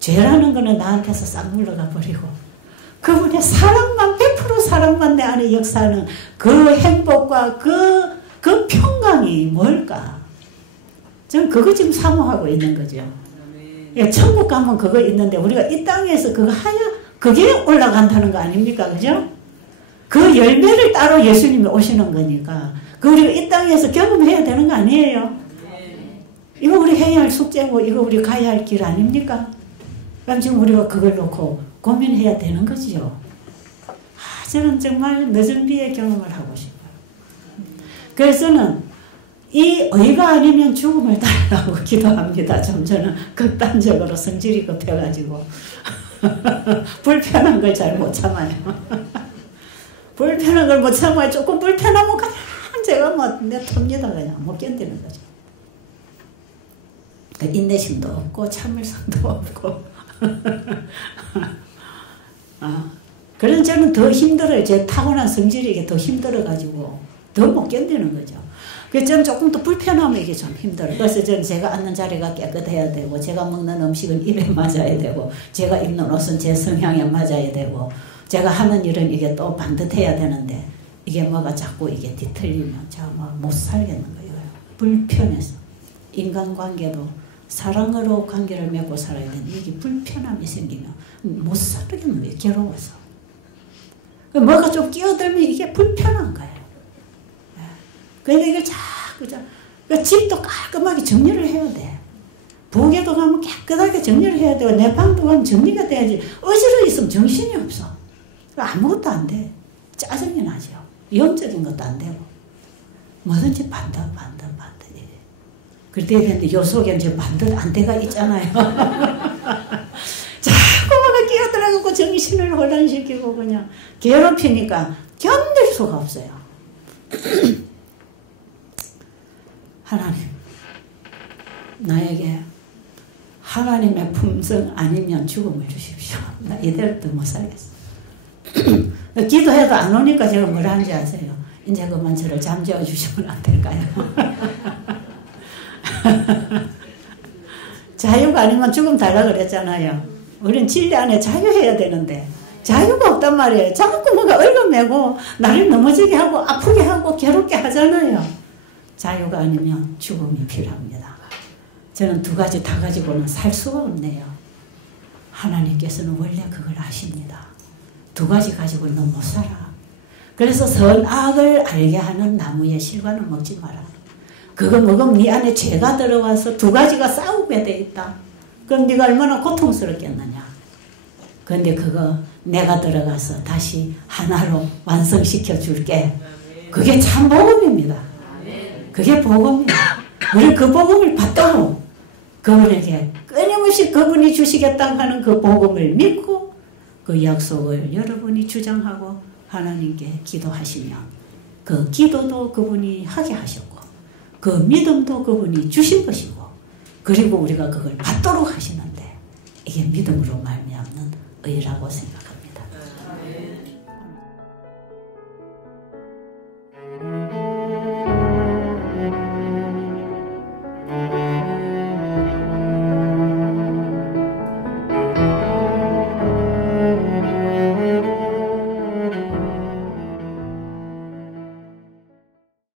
죄라는 거는 나한테서 싹 물러가 버리고 그분의 사랑만, 100% 사랑만 내 안에 역사하는 그 행복과 그 평강이 뭘까? 저는 그거 지금 사모하고 있는 거죠. 예, 천국 가면 그거 있는데 우리가 이 땅에서 그거 하야 그게 올라간다는 거 아닙니까? 그죠? 그 열매를 따로 예수님이 오시는 거니까 그 우리가 이 땅에서 경험해야 되는 거 아니에요? 이거 우리 해야 할 숙제고 이거 우리 가야 할 길 아닙니까? 그럼 지금 우리가 그걸 놓고 고민해야 되는 거지요. 저는 정말 늦은 비의 경험을 하고 싶어요. 그래서는 이 의가 아니면 죽음을 달라고 기도합니다. 좀 저는 극단적으로 성질이 급해가지고 불편한 걸 잘 못 참아요. 불편한 걸 못 참아요. 조금 불편하면 그냥 제가 내 톱니다. 그냥 못 견디는 거죠. 그 인내심도 없고 참을성도 없고 그래서 저는 더 힘들어요. 제 타고난 성질이 이게 더 힘들어가지고 더 못 견디는 거죠. 그래서 저는 조금 더 불편하면 이게 좀 힘들어요. 그래서 저는 제가 앉는 자리가 깨끗해야 되고, 제가 먹는 음식은 입에 맞아야 되고, 제가 입는 옷은 제 성향에 맞아야 되고, 제가 하는 일은 이게 또 반듯해야 되는데, 이게 뭐가 자꾸 이게 뒤틀리면 제가 못 살겠는 거예요. 불편해서. 인간관계도 사랑으로 관계를 맺고 살아야 되는데, 이게 불편함이 생기면 못 살겠는 거예요. 괴로워서. 뭐가 좀 끼어들면 이게 불편한 거예요. 그러니까 이걸 자꾸 그러니까 집도 깔끔하게 정리를 해야 돼. 부엌에도 가면 깨끗하게 정리를 해야 되고 내 방도 가면 정리가 돼야지. 어지러 있으면 정신이 없어. 아무것도 안 돼. 짜증이 나죠. 영적인 것도 안 되고 뭐든지 반듯 이래. 그럴 때는데 요 속에 이제 반듯 안 돼가 있잖아요. 자꾸 막 끼어들어가고 정신을 혼란시키고 그냥 괴롭히니까 견딜 수가 없어요. 하나님, 나에게 하나님의 품성 아니면 죽음을 주십시오. 나 이대로 더 못 살겠어. 기도해도 안 오니까 제가 뭘 하는지 아세요? 이제 그만 저를 잠재워 주시면 안 될까요? 자유가 아니면 죽음 달라 그랬잖아요. 우린 진리 안에 자유해야 되는데 자유가 없단 말이에요. 자꾸 뭔가 얽어매고 나를 넘어지게 하고 아프게 하고 괴롭게 하잖아요. 자유가 아니면 죽음이 필요합니다. 저는 두 가지 다 가지고는 살 수가 없네요. 하나님께서는 원래 그걸 아십니다. 두 가지 가지고는 너 못 살아. 그래서 선악을 알게 하는 나무의 실과는 먹지 마라. 그거 먹으면 네 안에 죄가 들어와서 두 가지가 싸우게 돼 있다. 그럼 네가 얼마나 고통스럽겠느냐. 그런데 그거 내가 들어가서 다시 하나로 완성시켜 줄게. 그게 참 복음입니다. 그게 복음이에요. 우리 그 복음을 받도록 그분에게 끊임없이 그분이 주시겠다고 하는 그 복음을 믿고 그 약속을 여러분이 주장하고 하나님께 기도하시면 그 기도도 그분이 하게 하셨고 그 믿음도 그분이 주신 것이고 그리고 우리가 그걸 받도록 하시는데 이게 믿음으로 말미암는 의라고 생각합니다.